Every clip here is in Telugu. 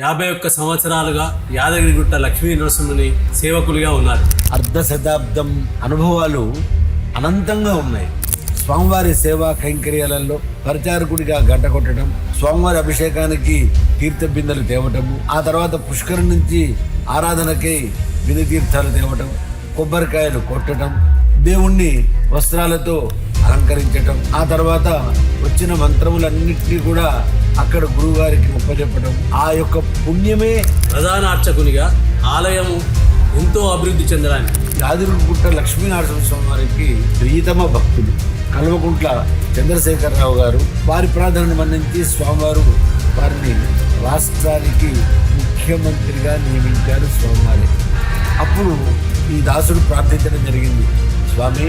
51 సంవత్సరాలుగా యాదగిరిగుట్ట లక్ష్మీ నరసింహుని సేవకులుగా ఉన్నారు. అర్ధ శతాబ్దం అనుభవాలు అనంతంగా ఉన్నాయి. స్వామివారి సేవా కైంకర్యాలలో పరిచారకుడిగా గంట కొట్టడం, స్వామివారి అభిషేకానికి తీర్థ బిందెలు తేవటము, ఆ తర్వాత పుష్కరం నుంచి ఆరాధనకై బిందె తీర్థాలు తేవటం, కొబ్బరికాయలు కొట్టడం, దేవుణ్ణి వస్త్రాలతో అలంకరించటం, ఆ తర్వాత వచ్చిన మంత్రములన్నింటినీ కూడా అక్కడ గురువుగారికి ఒప్పజెప్పడం, ఆ యొక్క పుణ్యమే ప్రధాన అర్చకునిగా ఆలయం ఎంతో అభివృద్ధి చెందడానికి యాదగిరిగుట్ట లక్ష్మీనరసింహస్వామి వారికి ప్రియతమ భక్తులు కల్వకుంట్ల చంద్రశేఖరరావు గారు. వారి ప్రార్థనను మన్నించి స్వామివారు వారిని రాష్ట్రానికి ముఖ్యమంత్రిగా నియమించారు స్వామివారి. అప్పుడు ఈ దాసుడు ప్రార్థించడం జరిగింది, స్వామి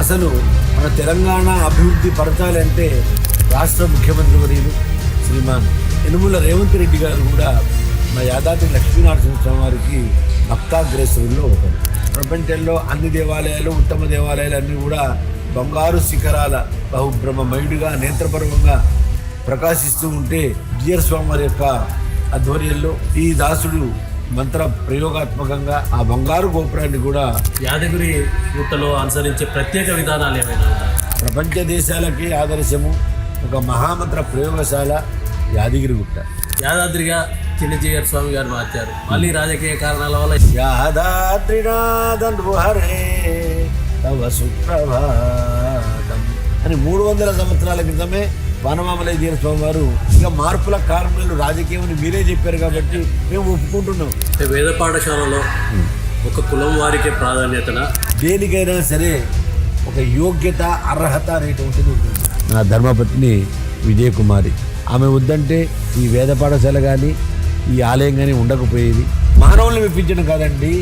అసలు మన తెలంగాణ అభివృద్ధి పరచాలి అంటే రాష్ట్ర ముఖ్యమంత్రి వర్యులు శ్రీమాన్ యనుమల రేవంత్ రెడ్డి గారు కూడా మా యాదాద్రి లక్ష్మీనరసింహస్వామి వారికి భక్తాగ్రేసరుల్లో ఒకరు. ప్రపంచంలో అన్ని దేవాలయాలు, ఉత్తమ దేవాలయాలు అన్నీ కూడా బంగారు శిఖరాల బహుబ్రహ్మమయుడిగా నేత్రపర్వంగా ప్రకాశిస్తూ ఉంటే జియర్ స్వామి వారి యొక్క ఆధ్వర్యంలో ఈ దాసుడు మంత్ర ప్రయోగాత్మకంగా ఆ బంగారు గోపురాన్ని కూడా యాదగిరి గుట్టలో అనుసరించే ప్రత్యేక విధానాలు ఏమైనా ఉన్నాయి? ప్రపంచ దేశాలకి ఆదర్శము ఒక మహామంత్ర ప్రయోగశాల యాదగిరిగుట్ట. యాదాద్రిగా చిన్నజీయర్ స్వామి గారు మార్చారు. మళ్ళీ రాజకీయ కారణాల వల్ల యాదాద్రినాథన్ హరే తవ సుప్రభాతం అని 300 సంవత్సరాల క్రితమే వనమామలయ్య స్వామి వారు ఇక మార్పుల కారణాలు రాజకీయం అని మీరే చెప్పారు కాబట్టి మేము ఒప్పుకుంటున్నాం. వేద పాఠశాలలో ఒక కులం వారికే ప్రాధాన్యతన దేనికైనా సరే ఒక యోగ్యత అర్హత అనేటువంటిది ఉంటుంది. నా ధర్మపత్ని విజయకుమారి, ఆమె వద్దంటే ఈ వేద పాఠశాల కానీ ఈ ఆలయం కానీ ఉండకపోయేది. మానవుల్ని మెప్పించడం కాదండి,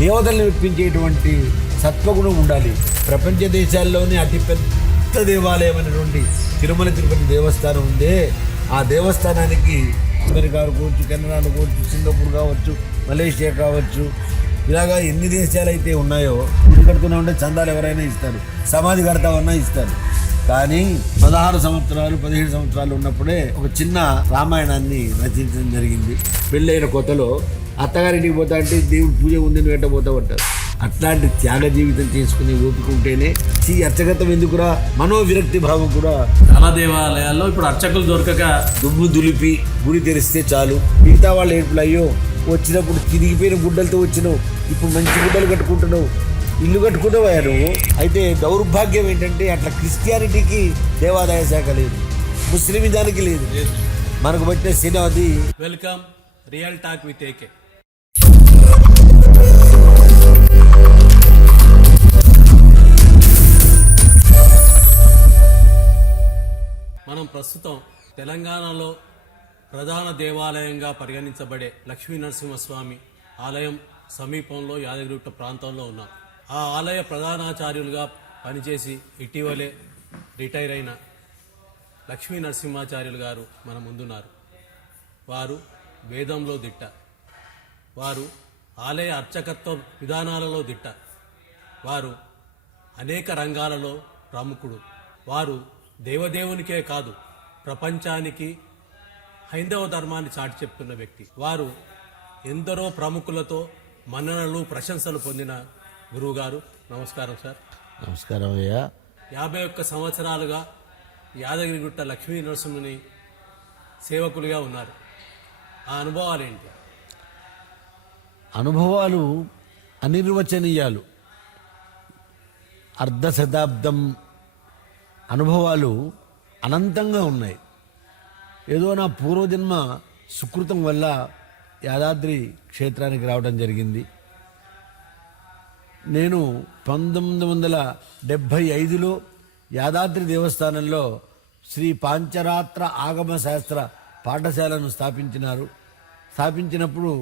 దేవతల్ని మెప్పించేటువంటి సత్వగుణం ఉండాలి. ప్రపంచ దేశాల్లోనే అతిపెద్ద దేవాలయం అనేటువంటి తిరుమల తిరుపతి దేవస్థానం ఉందే, ఆ దేవస్థానానికి అమెరికా కావచ్చు, కెనడా కావచ్చు, సింగపూర్ కావచ్చు, మలేషియా కావచ్చు, ఇలాగా ఎన్ని దేశాలు అయితే ఉన్నాయో గుడి కడుతూనే ఉంటే చందాలు ఎవరైనా ఇస్తారు, సమాధి కడతామన్నా ఇస్తారు. కానీ 16 సంవత్సరాలు 17 సంవత్సరాలు ఉన్నప్పుడే ఒక చిన్న రామాయణాన్ని రచించడం జరిగింది. పెళ్ళైన కొత్తలో అత్తగారింటికి పోతా అంటే దేవుడు పూజ ఉంది వెంట పోతా ఉంటారు. అట్లాంటి త్యాగ జీవితం చేసుకుని ఓపుకుంటేనే ఈ అర్చకత్వం ఎందుకురా, మనోవిరక్తి భావం కూడా. చాలా దేవాలయాల్లో ఇప్పుడు అర్చకులు దొరకక దుమ్ము దులిపి గుడి తెరిస్తే చాలు, మిగతా వాళ్ళు ఏడుపులు అయ్యో వచ్చినప్పుడు తిరిగిపోయిన గుడ్డలతో వచ్చినావు, ఇప్పుడు మంచి గుడ్డలు కట్టుకుంటున్నావు, ఇల్లు కట్టుకుంటావా నువ్వు. అయితే దౌర్భాగ్యం ఏంటంటే అట్లా క్రిస్టియానిటీకి దేవాదాయ శాఖ లేదు, ముస్లిమిజానికి లేదు. మనకు పట్టిన సినిమా అది. Welcome real talk with AK. మనం ప్రస్తుతం తెలంగాణలో ప్రధాన దేవాలయంగా పరిగణించబడే లక్ష్మీ నరసింహస్వామి ఆలయం సమీపంలో యాదగిరిగుట్ట ప్రాంతంలో ఉన్నాం. ఆ ఆలయ ప్రధానాచార్యులుగా పనిచేసి ఇటీవలే రిటైర్ అయిన లక్ష్మీ నరసింహాచార్యులు గారు మన ముందున్నారు. వారు వేదంలో దిట్ట, వారు ఆలయ అర్చకత్వ విధానాలలో దిట్ట, వారు అనేక రంగాలలో ప్రముఖుడు. వారు దేవదేవునికే కాదు ప్రపంచానికి హైందవ ధర్మాన్ని చాటి చెప్తున్న వ్యక్తి. వారు ఎందరో ప్రముఖులతో మన్ననలు ప్రశంసలు పొందిన గురువు గారు. నమస్కారం సార్. నమస్కారం అయ్యా. 51 సంవత్సరాలుగా యాదగిరిగుట్ట లక్ష్మీ నరసింహుని సేవకులుగా ఉన్నారు. ఆ అనుభవాలు ఏంటి? అనుభవాలు అనిర్వచనీయాలు. అర్ధ శతాబ్దం అనుభవాలు అనంతంగా ఉన్నాయి. ఏదో నా పూర్వజన్మ సుకృతం వల్ల యాదాద్రి క్షేత్రానికి రావడం జరిగింది. నేను 1975లో యాదాద్రి దేవస్థానంలో శ్రీ పాంచరాత్ర ఆగమ శాస్త్ర పాఠశాలను స్థాపించినప్పుడు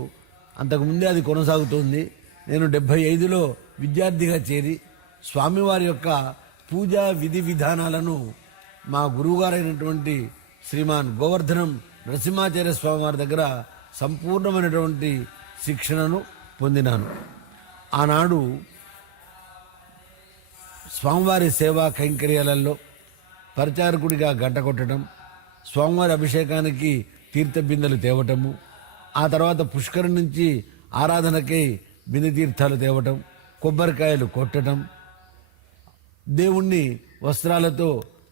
అంతకుముందే అది కొనసాగుతుంది. నేను 75లో విద్యార్థిగా చేరి స్వామివారి యొక్క పూజా విధి విధానాలను మా గురువుగారైనటువంటి శ్రీమాన్ గోవర్ధనం నరసింహాచార్య స్వామి వారి దగ్గర సంపూర్ణమైనటువంటి శిక్షణను పొందినాను. ఆనాడు స్వామివారి సేవా కైంకర్యాలలో పరిచారకుడిగా గంట కొట్టడం, స్వామివారి అభిషేకానికి తీర్థ బిందెలు తేవటము, ఆ తర్వాత పుష్కరం నుంచి ఆరాధనకై బిందె తీర్థాలు తేవటం, కొబ్బరికాయలు కొట్టడం, దేవుణ్ణి వస్త్రాలతో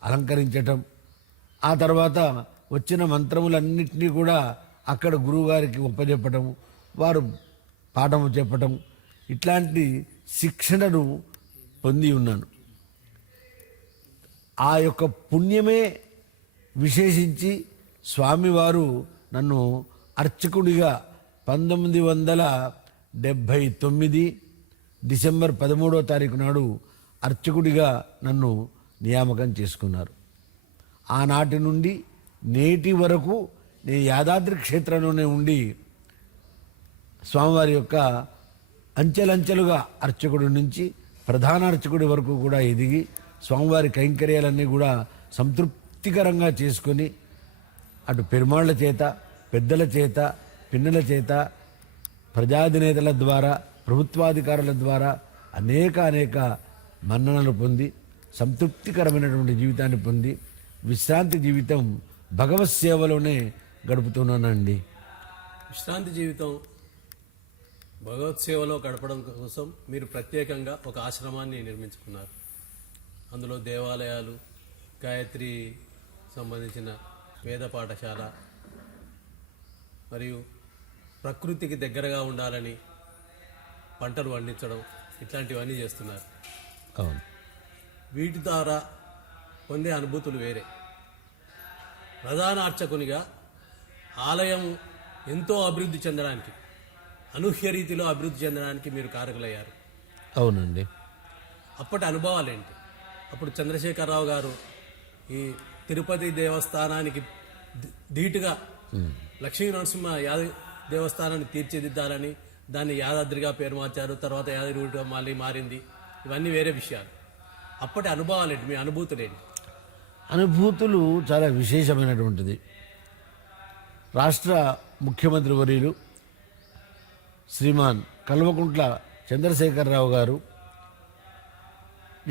అలంకరించటం, ఆ తర్వాత వచ్చిన మంత్రములన్నింటినీ కూడా అక్కడ గురువుగారికి ఒప్పజెప్పటం, వారు పాఠము చెప్పటం, ఇట్లాంటి శిక్షణను పొంది ఉన్నాను. ఆ యొక్క పుణ్యమే విశేషించి స్వామివారు నన్ను అర్చకుడిగా 1979 డిసెంబర్ 13వ తారీఖు నాడు అర్చకుడిగా నన్ను నియామకం చేసుకున్నారు. ఆనాటి నుండి నేటి వరకు నేను యాదాద్రి క్షేత్రంలోనే ఉండి స్వామివారి యొక్క అంచెలంచెలుగా అర్చకుడి నుంచి ప్రధాన అర్చకుడి వరకు కూడా ఎదిగి స్వామివారి కైంకర్యాలన్నీ కూడా సంతృప్తికరంగా చేసుకొని అటు పెరుమాళ్ల చేత, పెద్దల చేత, పిన్నల చేత, ప్రజాధినేతల ద్వారా, ప్రభుత్వాధికారుల ద్వారా అనేక మన్ననలు పొంది సంతృప్తికరమైనటువంటి జీవితాన్ని పొంది విశ్రాంతి జీవితం భగవత్ సేవలోనే గడుపుతున్నానండి. విశ్రాంతి జీవితం భగవత్ సేవలో గడపడం కోసం మీరు ప్రత్యేకంగా ఒక ఆశ్రమాన్ని నిర్మించుకున్నారు. అందులో దేవాలయాలు, గాయత్రి సంబంధించిన వేద పాఠశాల మరియు ప్రకృతికి దగ్గరగా ఉండాలని పంటలు పండించడం ఇట్లాంటివన్నీ చేస్తున్నారు. అవును. వీటి ద్వారా పొందే అనుభూతులు వేరే. ప్రధాన అర్చకునిగా ఆలయం ఎంతో అభివృద్ధి చెందడానికి, అనూహ్య రీతిలో అభివృద్ధి చెందడానికి మీరు కారకులయ్యారు. అవునండి. అప్పటి అనుభవాలు ఏంటి? అప్పుడు చంద్రశేఖరరావు గారు ఈ తిరుపతి దేవస్థానానికి ధీటుగా లక్ష్మీ నరసింహ దేవస్థానాన్ని తీర్చిదిద్దాలని దాన్ని యాదాద్రిగా పేరు మార్చారు. తర్వాత యాదగిరిగా మళ్ళీ మారింది. ఇవన్నీ వేరే విషయాలు. అప్పటి అనుభవాలు ఏంటి? మీ అనుభూతులు ఏంటి? అనుభూతులు చాలా విశేషమైనటువంటిది. రాష్ట్ర ముఖ్యమంత్రి వర్యులు శ్రీమాన్ కల్వకుంట్ల చంద్రశేఖరరావు గారు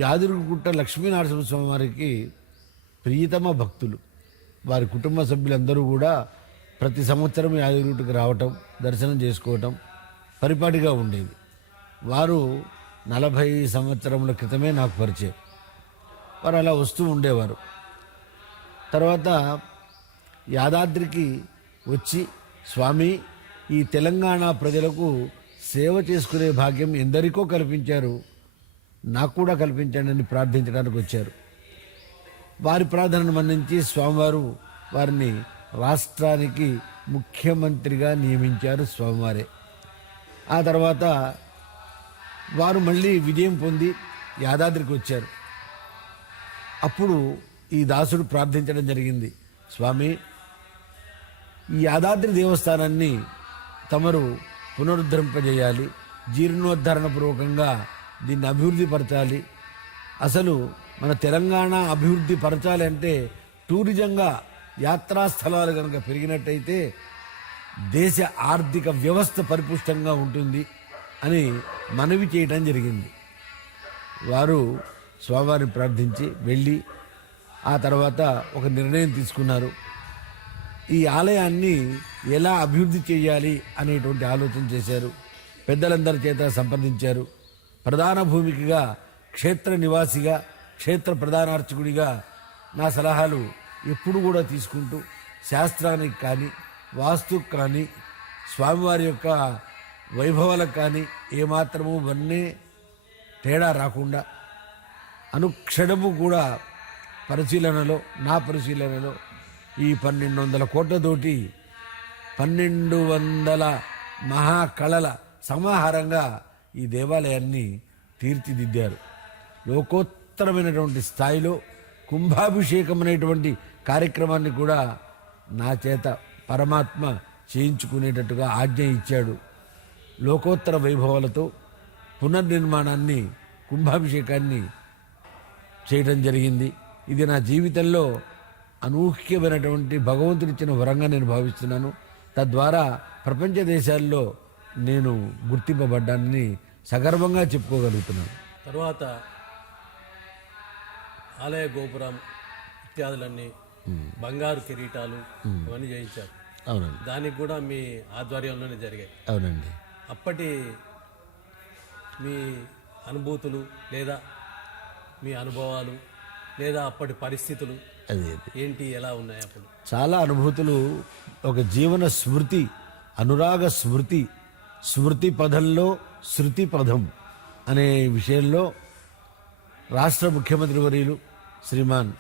యాదగిరిగుట్ట లక్ష్మీనరసింహస్వామి వారికి ప్రియతమ భక్తులు. వారి కుటుంబ సభ్యులందరూ కూడా ప్రతి సంవత్సరం యాదగిరిగుట్టకు రావటం, దర్శనం చేసుకోవటం పరిపాటిగా ఉండేది. వారు 40 సంవత్సరముల క్రితమే నాకు పరిచయం. వారు అలా వస్తూ ఉండేవారు. తర్వాత యాదాద్రికి వచ్చి, స్వామి, ఈ తెలంగాణ ప్రజలకు సేవ చేసుకునే భాగ్యం ఎందరికో కల్పించారు, నాకు కూడా కల్పించండి అని ప్రార్థించడానికి వచ్చారు. వారి ప్రార్థనను మన్నించి స్వామివారు వారిని రాష్ట్రానికి ముఖ్యమంత్రిగా నియమించారు స్వామివారే. ఆ తర్వాత వారు మళ్ళీ విజయం పొంది యాదాద్రికి వచ్చారు. అప్పుడు ఈ దాసుడు ప్రార్థించడం జరిగింది, స్వామి, ఈ యాదాద్రి దేవస్థానాన్ని తమరు పునరుద్ధరింపజేయాలి, జీర్ణోద్ధరణ పూర్వకంగా దీన్ని అభివృద్ధి పరచాలి. అసలు మన తెలంగాణ అభివృద్ధి పరచాలి అంటే టూరిజంగా యాత్రా స్థలాలు కనుక పెరిగినట్టయితే దేశ ఆర్థిక వ్యవస్థ పరిపుష్టంగా ఉంటుంది అని మనవి చేయటం జరిగింది. వారు స్వామివారిని ప్రార్థించి వెళ్ళి ఆ తర్వాత ఒక నిర్ణయం తీసుకున్నారు. ఈ ఆలయాన్ని ఎలా అభివృద్ధి చేయాలి అనేటువంటి ఆలోచన చేశారు. పెద్దలందరి చేత సంప్రదించారు. ప్రధాన భూమికగా, క్షేత్ర నివాసిగా, క్షేత్ర ప్రధానార్చకుడిగా నా సలహాలు ఎప్పుడు కూడా తీసుకుంటూ శాస్త్రానికి కానీ, వాస్తుకు కానీ, స్వామివారి యొక్క వైభవాలకు కానీ ఏమాత్రము వన్నే తేడా రాకుండా అనుక్షణము కూడా నా పరిశీలనలో ఈ 1200 కోట్లతోటి 1200 మహాకళల సమాహారంగా ఈ దేవాలయాన్ని తీర్చిదిద్దారు. లోకోత్తరమైనటువంటి స్థాయిలో కుంభాభిషేకం అనేటువంటి కార్యక్రమాన్ని కూడా నా చేత పరమాత్మ చేయించుకునేటట్టుగా ఆజ్ఞ ఇచ్చాడు. లోకోత్తర వైభవాలతో పునర్నిర్మాణాన్ని, కుంభాభిషేకాన్ని చేయడం జరిగింది. ఇది నా జీవితంలో అనూహ్యమైనటువంటి భగవంతుడిచ్చిన వరంగా నేను భావిస్తున్నాను. తద్వారా ప్రపంచ దేశాల్లో నేను గుర్తింపబడ్డానని సగర్వంగా చెప్పుకోగలుగుతున్నాను. తర్వాత ఆలయ గోపురం ఇత్యాదులన్నీ బంగారు కిరీటాలు ఇవన్నీ చేయించారు. అవునండి. దానికి కూడా మీ ఆధ్వర్యంలోనే జరిగాయి. అవునండి. అప్పటి మీ అనుభూతులు లేదా మీ అనుభవాలు లేదా అప్పటి పరిస్థితులు అది ఏంటి, ఎలా ఉన్నాయి అప్పుడు? చాలా అనుభూతులు. ఒక జీవన స్మృతి, అనురాగ స్మృతి, స్మృతి పదంలో శృతి పదం అనే విషయంలో రాష్ట్ర ముఖ్యమంత్రి వర్యులు శ్రీమాన్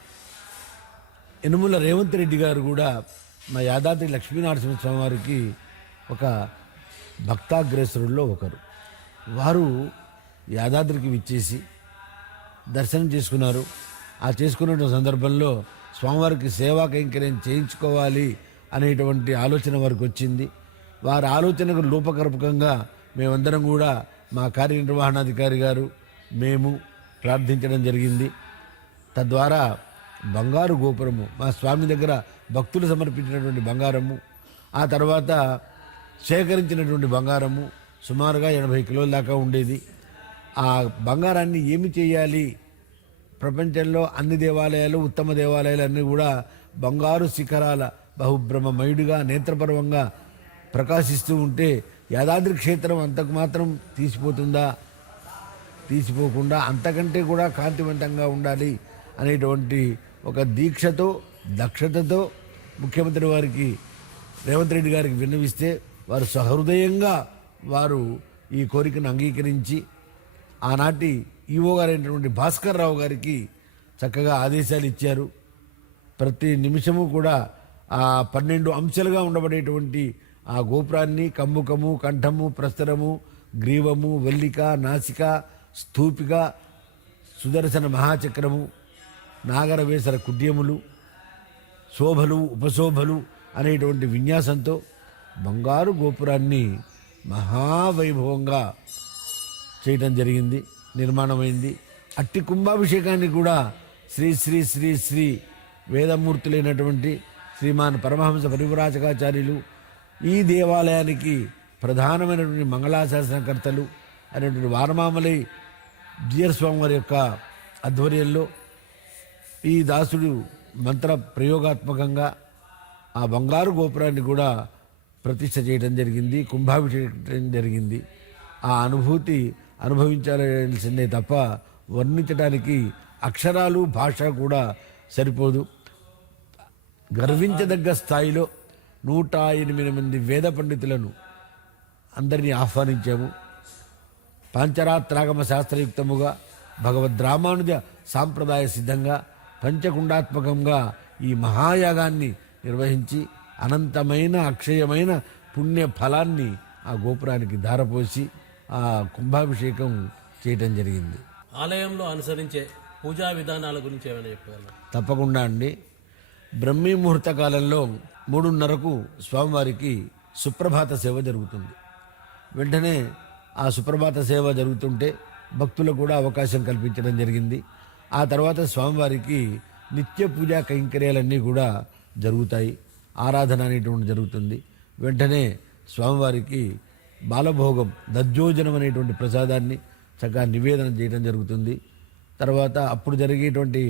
యనుమల రేవంత్ రెడ్డి గారు కూడా మా యాదాద్రి లక్ష్మీనరసింహస్వామి వారికి ఒక భక్తాగ్రేసరుల్లో ఒకరు. వారు యాదాద్రికి విచ్చేసి దర్శనం చేసుకున్నారు. ఆ చేసుకున్న సందర్భంలో స్వామివారికి సేవా కైంకర్యం చేయించుకోవాలి అనేటువంటి ఆలోచన వారికి వచ్చింది. వారి ఆలోచనకు రూపకల్పకంగా మేమందరం కూడా మా కార్యనిర్వహణాధికారి గారు మేము ప్రార్థించడం జరిగింది. తద్వారా బంగారు గోపురము, మా స్వామి దగ్గర భక్తులు సమర్పించినటువంటి బంగారము, ఆ తర్వాత సేకరించినటువంటి బంగారము సుమారుగా 80 కిలోల దాకా ఉండేది. ఆ బంగారాన్ని ఏమి చేయాలి? ప్రపంచంలో అన్ని దేవాలయాలు, ఉత్తమ దేవాలయాలు అన్నీ కూడా బంగారు శిఖరాల బహుబ్రహ్మమయుడిగా నేత్రపర్వంగా ప్రకాశిస్తూ ఉంటే యాదాద్రి క్షేత్రం అంతకు మాత్రం తీసిపోతుందా? తీసిపోకుండా అంతకంటే కూడా కాంతివంతంగా ఉండాలి అనేటువంటి ఒక దీక్షతో, దక్షతతో ముఖ్యమంత్రి వారికి రేవంత్ రెడ్డి గారికి విన్నవిస్తే వారు సహృదయంగా వారు ఈ కోరికను అంగీకరించి ఆనాటి ఈవో గారైనటువంటి భాస్కర్ రావు గారికి చక్కగా ఆదేశాలు ఇచ్చారు. ప్రతి నిమిషము కూడా ఆ 12 అంశాలుగా ఉండబడేటువంటి ఆ గోపురాన్ని కమ్ముకము, కంఠము, ప్రస్తరము, గ్రీవము, వెల్లిక, నాసిక, స్థూపిక, సుదర్శన మహాచక్రము, నాగరవేసర కుడ్యములు, శోభలు, ఉపశోభలు అనేటువంటి విన్యాసంతో బంగారు గోపురాన్ని మహావైభవంగా చేయటం జరిగింది, నిర్మాణమైంది. అట్టి కుంభాభిషేకాన్ని కూడా శ్రీ శ్రీ శ్రీ శ్రీ వేదమూర్తులైనటువంటి శ్రీమాన్ పరమహంస పరివ్రాజకాచార్యులు, ఈ దేవాలయానికి ప్రధానమైనటువంటి మంగళాశాసనకర్తలు అనేటువంటి వారమామలై జియర్ స్వామి వారి యొక్క ఆధ్వర్యంలో ఈ దాసుడు మంత్ర ప్రయోగాత్మకంగా ఆ బంగారు గోపురాన్ని కూడా ప్రతిష్ఠ చేయడం జరిగింది, కుంభాభిషేకం జరిగింది. ఆ అనుభూతి అనుభవించాల్సిందే తప్ప వర్ణించడానికి అక్షరాలు, భాష కూడా సరిపోదు. గర్వించదగ్గ స్థాయిలో 108 మంది వేద పండితులను అందరినీ ఆహ్వానించాము. పాంచరాత్రాగమ శాస్త్రయుక్తముగా భగవద్రామానుజ సాంప్రదాయ సిద్ధంగా పంచకుండాత్మకంగా ఈ మహాయాగాన్ని నిర్వహించి అనంతమైన అక్షయమైన పుణ్య ఫలాన్ని ఆ గోపురానికి ధారపోసి ఆ కుంభాభిషేకం చేయటం జరిగింది. ఆలయంలో అనుసరించే పూజా విధానాల గురించి ఏమైనా చెప్పగలరా? తప్పకుండా అండి. బ్రహ్మీ ముహూర్త కాలంలో 3:30కు స్వామివారికి సుప్రభాత సేవ జరుగుతుంది. వెంటనే ఆ సుప్రభాత సేవ జరుగుతుంటే భక్తులకు కూడా అవకాశం కల్పించడం జరిగింది. ఆ తర్వాత స్వామివారికి నిత్య పూజా కైంకర్యాలన్నీ కూడా జరుగుతాయి. ఆరాధన అనేటువంటి జరుగుతుంది. వెంటనే స్వామివారికి బాలభోగం, దజ్జోజనం అనేటువంటి ప్రసాదాన్ని చక్కగా నివేదన చేయడం జరుగుతుంది. తర్వాత అప్పుడు జరిగేటువంటి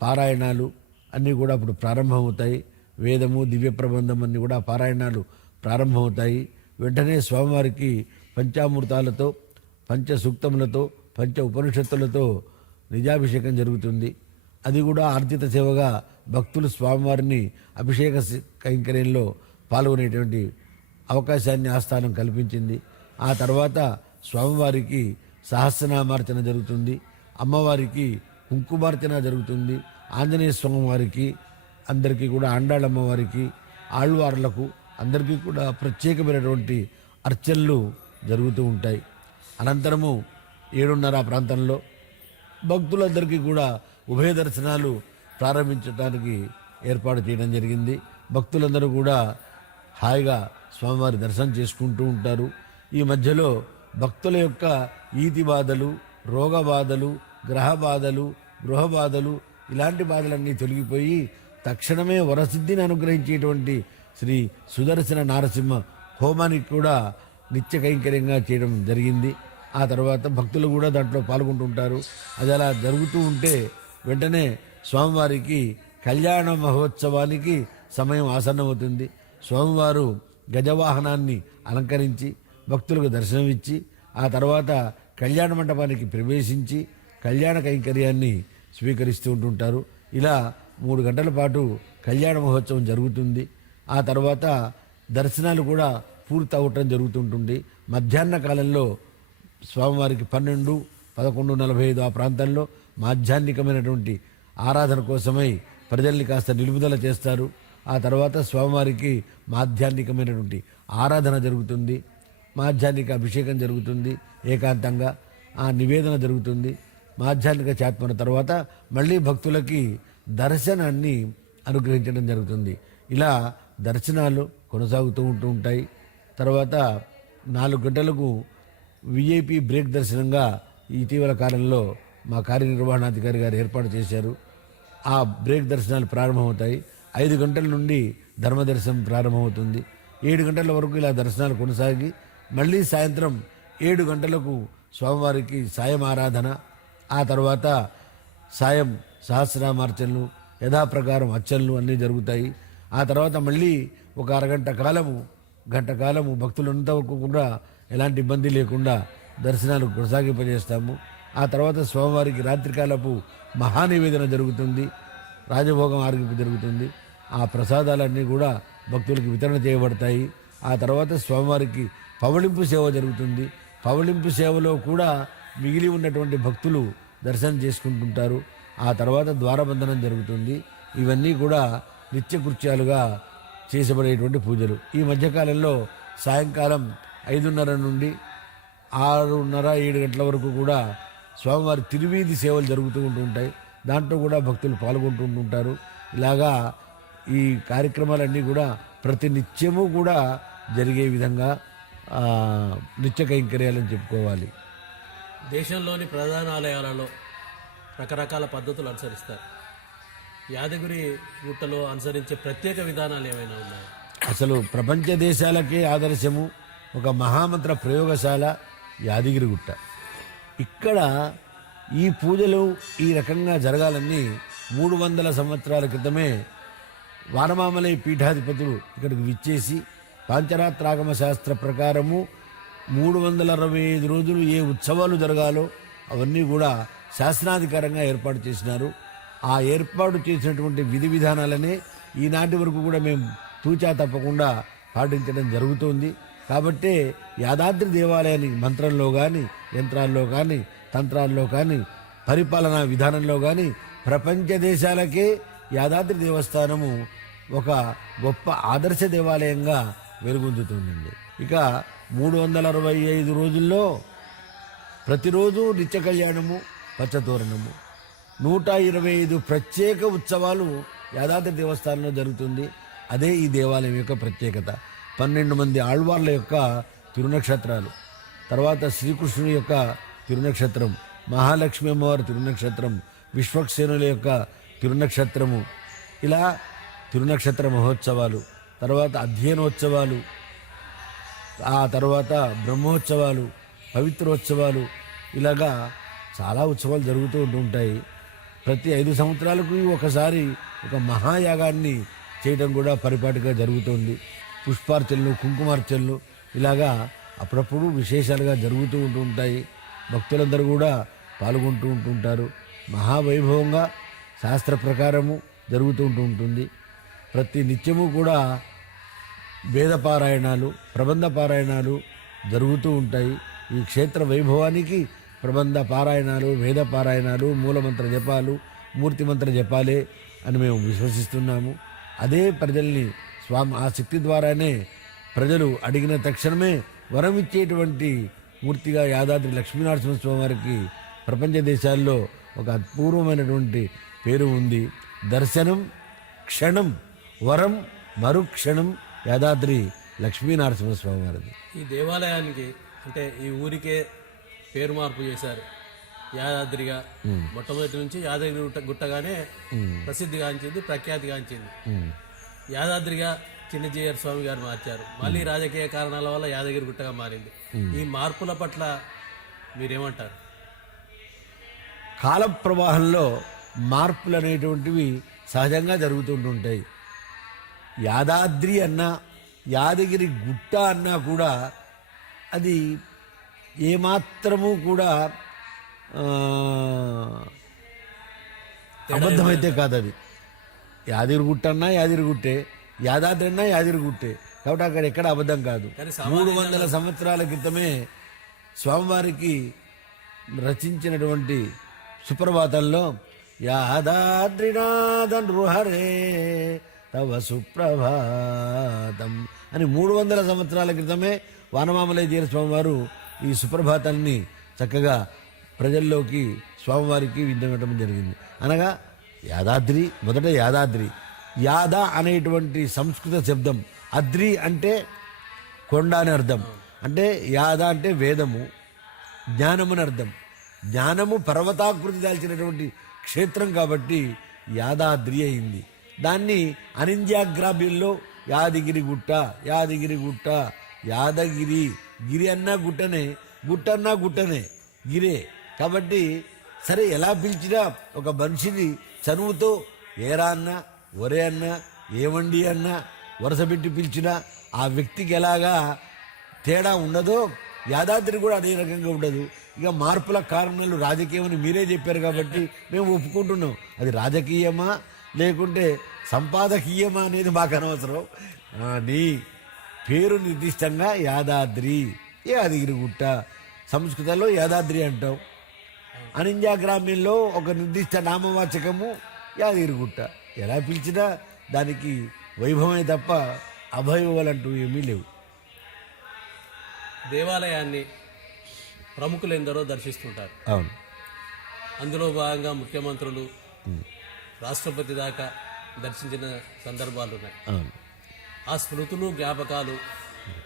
పారాయణాలు అన్నీ కూడా అప్పుడు ప్రారంభమవుతాయి. వేదము, దివ్య ప్రబంధం అన్నీ కూడా పారాయణాలు ప్రారంభమవుతాయి. వెంటనే స్వామివారికి పంచామృతాలతో, పంచ సూక్తములతో, పంచ ఉపనిషత్తులతో నిజాభిషేకం జరుగుతుంది. అది కూడా ఆర్జిత సేవగా భక్తులు స్వామివారిని అభిషేక కైంకర్యంలో పాల్గొనేటువంటి అవకాశాన్ని ఆస్థానం కల్పించింది. ఆ తర్వాత స్వామివారికి సహస్రనామార్చన జరుగుతుంది. అమ్మవారికి కుంకుమార్చన జరుగుతుంది. ఆంజనేయ స్వామి వారికి అందరికీ కూడా, ఆండాళ్ళమ్మవారికి, ఆళ్వార్లకు అందరికీ కూడా ప్రత్యేకమైనటువంటి అర్చనలు జరుగుతూ ఉంటాయి. అనంతరము 7:30 ప్రాంతంలో భక్తులందరికీ కూడా ఉభయ దర్శనాలు ప్రారంభించడానికి ఏర్పాటు చేయడం జరిగింది. భక్తులందరూ కూడా హాయిగా స్వామివారి దర్శనం చేసుకుంటూ ఉంటారు. ఈ మధ్యలో భక్తుల యొక్క ఈతి బాధలు, రోగ బాధలు, గ్రహ బాధలు, గృహ బాధలు, ఇలాంటి బాధలన్నీ తొలగిపోయి తక్షణమే వరసిద్ధిని అనుగ్రహించేటువంటి శ్రీ సుదర్శన నారసింహ హోమానికి కూడా నిత్య కైంకర్యంగా చేయడం జరిగింది. ఆ తర్వాత భక్తులు కూడా దాంట్లో పాల్గొంటుంటారు. అది అలా జరుగుతూ ఉంటే వెంటనే స్వామివారికి కళ్యాణ మహోత్సవానికి సమయం ఆసన్నమవుతుంది. స్వామివారు గజవాహనాన్ని అలంకరించి భక్తులకు దర్శనమిచ్చి ఆ తర్వాత కళ్యాణ మండపానికి ప్రవేశించి కళ్యాణ కైంకర్యాన్ని స్వీకరిస్తూ ఉంటుంటారు. ఇలా 3 గంటల పాటు కళ్యాణ మహోత్సవం జరుగుతుంది. ఆ తర్వాత దర్శనాలు కూడా పూర్తి అవటం జరుగుతుంటుంది. మధ్యాహ్న కాలంలో స్వామివారికి 12, 11:45 ఆ ప్రాంతంలో మాధ్యాహ్నికమైనటువంటి ఆరాధన కోసమై ప్రజల్ని కాస్త నిలుపుదల చేస్తారు. ఆ తర్వాత స్వామివారికి మాధ్యాహ్నికమైనటువంటి ఆరాధన జరుగుతుంది. మాధ్యాహ్నిక అభిషేకం జరుగుతుంది. ఏకాంతంగా ఆ నివేదన జరుగుతుంది. మాధ్యాహ్నిక చాత్మన తర్వాత మళ్ళీ భక్తులకి దర్శనాన్ని అనుగ్రహించడం జరుగుతుంది. ఇలా దర్శనాలు కొనసాగుతూ ఉంటాయి. తర్వాత 4 గంటలకు విఐపి బ్రేక్ దర్శనంగా ఇటీవల కాలంలో మా కార్యనిర్వహణాధికారి గారు ఏర్పాటు చేశారు. ఆ బ్రేక్ దర్శనాలు ప్రారంభమవుతాయి. 5 గంటల నుండి ధర్మదర్శనం ప్రారంభమవుతుంది. 7 గంటల వరకు ఇలా దర్శనాలు కొనసాగి మళ్ళీ సాయంత్రం 7 గంటలకు స్వామివారికి సాయం ఆరాధన, ఆ తర్వాత సాయం సహస్రనామార్చనలు, యథాప్రకారం అర్చనలు అన్నీ జరుగుతాయి. ఆ తర్వాత మళ్ళీ ఒక గంట కాలము భక్తులంతా కూడా ఎలాంటి ఇబ్బంది లేకుండా దర్శనాలు కొనసాగింపజేస్తాము. ఆ తర్వాత స్వామివారికి రాత్రికాలపు మహానివేదన జరుగుతుంది. రాజభోగం ఆరగింపు జరుగుతుంది. ఆ ప్రసాదాలన్నీ కూడా భక్తులకు వితరణ చేయబడతాయి. ఆ తర్వాత స్వామివారికి పవళింపు సేవ జరుగుతుంది. పవళింపు సేవలో కూడా మిగిలి ఉన్నటువంటి భక్తులు దర్శనం చేసుకుంటుంటారు. ఆ తర్వాత ద్వారబంధనం జరుగుతుంది. ఇవన్నీ కూడా నిత్యకృత్యాలుగా చేసబడేటువంటి పూజలు. ఈ మధ్యకాలంలో సాయంకాలం 5:30 నుండి 6:30, 7 గంటల వరకు కూడా స్వామివారి తిరువీధి సేవలు జరుగుతూ ఉంటాయి. దాంట్లో కూడా భక్తులు పాల్గొంటూ ఉంటారు. ఇలాగా ఈ కార్యక్రమాలన్నీ కూడా ప్రతి నిత్యము కూడా జరిగే విధంగా నిత్య కైంకర్యాలని చెప్పుకోవాలి. దేశంలోని ప్రధాన ఆలయాలలో రకరకాల పద్ధతులు అనుసరిస్తారు. యాదగిరి గుట్టలో అనుసరించే ప్రత్యేక విధానాలు ఏమైనా ఉన్నాయా? అసలు ప్రపంచ దేశాలకే ఆదర్శము ఒక మహామంత్ర ప్రయోగశాల యాదగిరిగుట్ట. ఇక్కడ ఈ పూజలు ఈ రకంగా జరగాలని 300 సంవత్సరాల క్రితమే వానమామలై పీఠాధిపతులు ఇక్కడికి విచ్చేసి పాంచరాత్రాగమ శాస్త్ర ప్రకారము 365 రోజులు ఏ ఉత్సవాలు జరగాలో అవన్నీ కూడా శాసనాధికారంగా ఏర్పాటు చేసినారు. ఆ ఏర్పాటు చేసినటువంటి విధి విధానాలనే ఈనాటి వరకు కూడా మేము తూచా తప్పకుండా పాటించడం జరుగుతుంది. కాబట్టే యాదాద్రి దేవాలయానికి మంత్రంలో కానీ, యంత్రాల్లో కానీ, తంత్రాల్లో కానీ, పరిపాలనా విధానంలో కానీ ప్రపంచ దేశాలకే యాదాద్రి దేవస్థానము ఒక గొప్ప ఆదర్శ దేవాలయంగా వెలుగొందుతుందండి. ఇక 365 రోజుల్లో ప్రతిరోజు నిత్య కళ్యాణము, పచ్చతోరణము, 125 ప్రత్యేక ఉత్సవాలు యాదాద్రి దేవస్థానంలో జరుగుతుంది. అదే ఈ దేవాలయం యొక్క ప్రత్యేకత. 12 మంది ఆళ్వార్ల యొక్క తిరునక్షత్రాలు, తర్వాత శ్రీకృష్ణుని యొక్క తిరునక్షత్రం, మహాలక్ష్మి అమ్మవారి తిరునక్షత్రం, విశ్వక్సేనుల యొక్క తిరునక్షత్రము, ఇలా తిరునక్షత్ర మహోత్సవాలు, తర్వాత అధ్యయనోత్సవాలు, ఆ తర్వాత బ్రహ్మోత్సవాలు, పవిత్రోత్సవాలు, ఇలాగా చాలా ఉత్సవాలు జరుగుతూ ఉంటాయి. ప్రతి 5 సంవత్సరాలకు ఒకసారి ఒక మహాయాగాన్ని చేయడం కూడా పరిపాటిగా జరుగుతుంది. పుష్పార్చనలు, కుంకుమార్చనలు ఇలాగా అప్పుడప్పుడు విశేషాలుగా జరుగుతూ ఉంటాయి. భక్తులందరూ కూడా పాల్గొంటూ ఉంటుంటారు. మహావైభవంగా శాస్త్ర ప్రకారము జరుగుతూ ఉంటుంది. ప్రతి నిత్యము కూడా వేద పారాయణాలు, ప్రబంధ పారాయణాలు జరుగుతూ ఉంటాయి. ఈ క్షేత్ర వైభవానికి ప్రబంధ పారాయణాలు, వేద పారాయణాలు, మూలమంత్ర జపాలు, మూర్తిమంత్ర జపాలే అని మేము విశ్వసిస్తున్నాము. అదే ప్రజల్ని ఆ శక్తి ద్వారానే ప్రజలు అడిగిన తక్షణమే వరం ఇచ్చేటువంటి మూర్తిగా యాదాద్రి లక్ష్మీనరసింహస్వామి వారికి ప్రపంచ దేశాల్లో ఒక అపూర్వమైనటువంటి పేరు ఉంది. దర్శనం క్షణం, వరం మరుక్షణం యాదాద్రి లక్ష్మీనరసింహస్వామి వారిది. ఈ దేవాలయానికి అంటే ఈ ఊరికే పేరు మార్పు చేశారు. యాదాద్రిగా మొట్టమొదటి నుంచి యాదగిరి గుట్టగానే ప్రసిద్ధిగాంచింది, ప్రఖ్యాతిగాంచింది. యాదాద్రిగా చిన్నజీయర్ స్వామి గారు మార్చారు. మళ్ళీ రాజకీయ కారణాల వల్ల యాదగిరి గుట్టగా మారింది. ఈ మార్పుల పట్ల మీరేమంటారు? కాల ప్రవాహంలో మార్పులు అనేటువంటివి సహజంగా జరుగుతుంటుంటాయి. యాదాద్రి అన్న యాదగిరి గుట్ట అన్నా కూడా అది ఏమాత్రము కూడా అబద్ధమైతే కాదు. అది యాదగిరి గుట్ట అన్నా యాదగిరి గుట్టే, యాదాద్రి అన్నా యాదగిరి గుట్టే. కాబట్టి అక్కడ ఎక్కడ అబద్ధం కాదు. 300 సంవత్సరాల క్రితమే స్వామివారికి రచించినటువంటి సుప్రభాతంలో యాదాద్రినాథన్ రుహరే తవ సుప్రభాతం అని 300 సంవత్సరాల క్రితమే వానమామలయ్య స్వామివారు ఈ సుప్రభాతాన్ని చక్కగా ప్రజల్లోకి స్వామివారికి విన్నవించడం జరిగింది. అనగా యాదాద్రి, మొదట యాదాద్రి, యాద అనేటువంటి సంస్కృత శబ్దం, అద్రి అంటే కొండ అని అర్థం. అంటే యాద అంటే వేదము, జ్ఞానము అని అర్థం. జ్ఞానము పర్వతాకృతి దాల్చినటువంటి క్షేత్రం కాబట్టి యాదాద్రి అయింది. దాన్ని అనింద్యాగ్రాబ్యంలో యాదగిరి గుట్ట, యాదగిరి గుట్ట, యాదగిరి, గిరి అన్నా గుట్టనే, గుట్ట అన్నా గుట్టనే, గిరే. కాబట్టి సరే ఎలా పిలిచినా ఒక మనిషిని చనువుతో ఏరా అన్నా, ఒరే అన్నా, ఏమండి అన్నా వరుస పెట్టి పిలిచినా ఆ వ్యక్తికి ఎలాగా తేడా ఉండదో యాదాద్రి కూడా అదే రకంగా ఉండదు. ఇక మార్పుల కారణాలు రాజకీయమని మీరే చెప్పారు కాబట్టి మేము ఒప్పుకుంటున్నాం. అది రాజకీయమా లేకుంటే సంపాదకీయమా అనేది మాకు అనవసరం. నీ పేరు నిర్దిష్టంగా యాదాద్రి, యాదగిరి గుట్ట, సంస్కృతంలో యాదాద్రి అంటాం. అనింజా గ్రామ్యంలో ఒక నిర్దిష్ట నామవాచకము యాదగిరి గుట్ట. ఎలా పిలిచినా దానికి వైభవమే తప్ప అభయవాలంటూ ఏమీ లేవు. దేవాలయాన్ని ప్రముఖులు ఎందరో దర్శిస్తుంటారు. అవును. అందులో భాగంగా ముఖ్యమంత్రులు, రాష్ట్రపతి దాకా దర్శించిన సందర్భాలు ఉన్నాయి. అవును. ఆ స్మృతులు, జ్ఞాపకాలు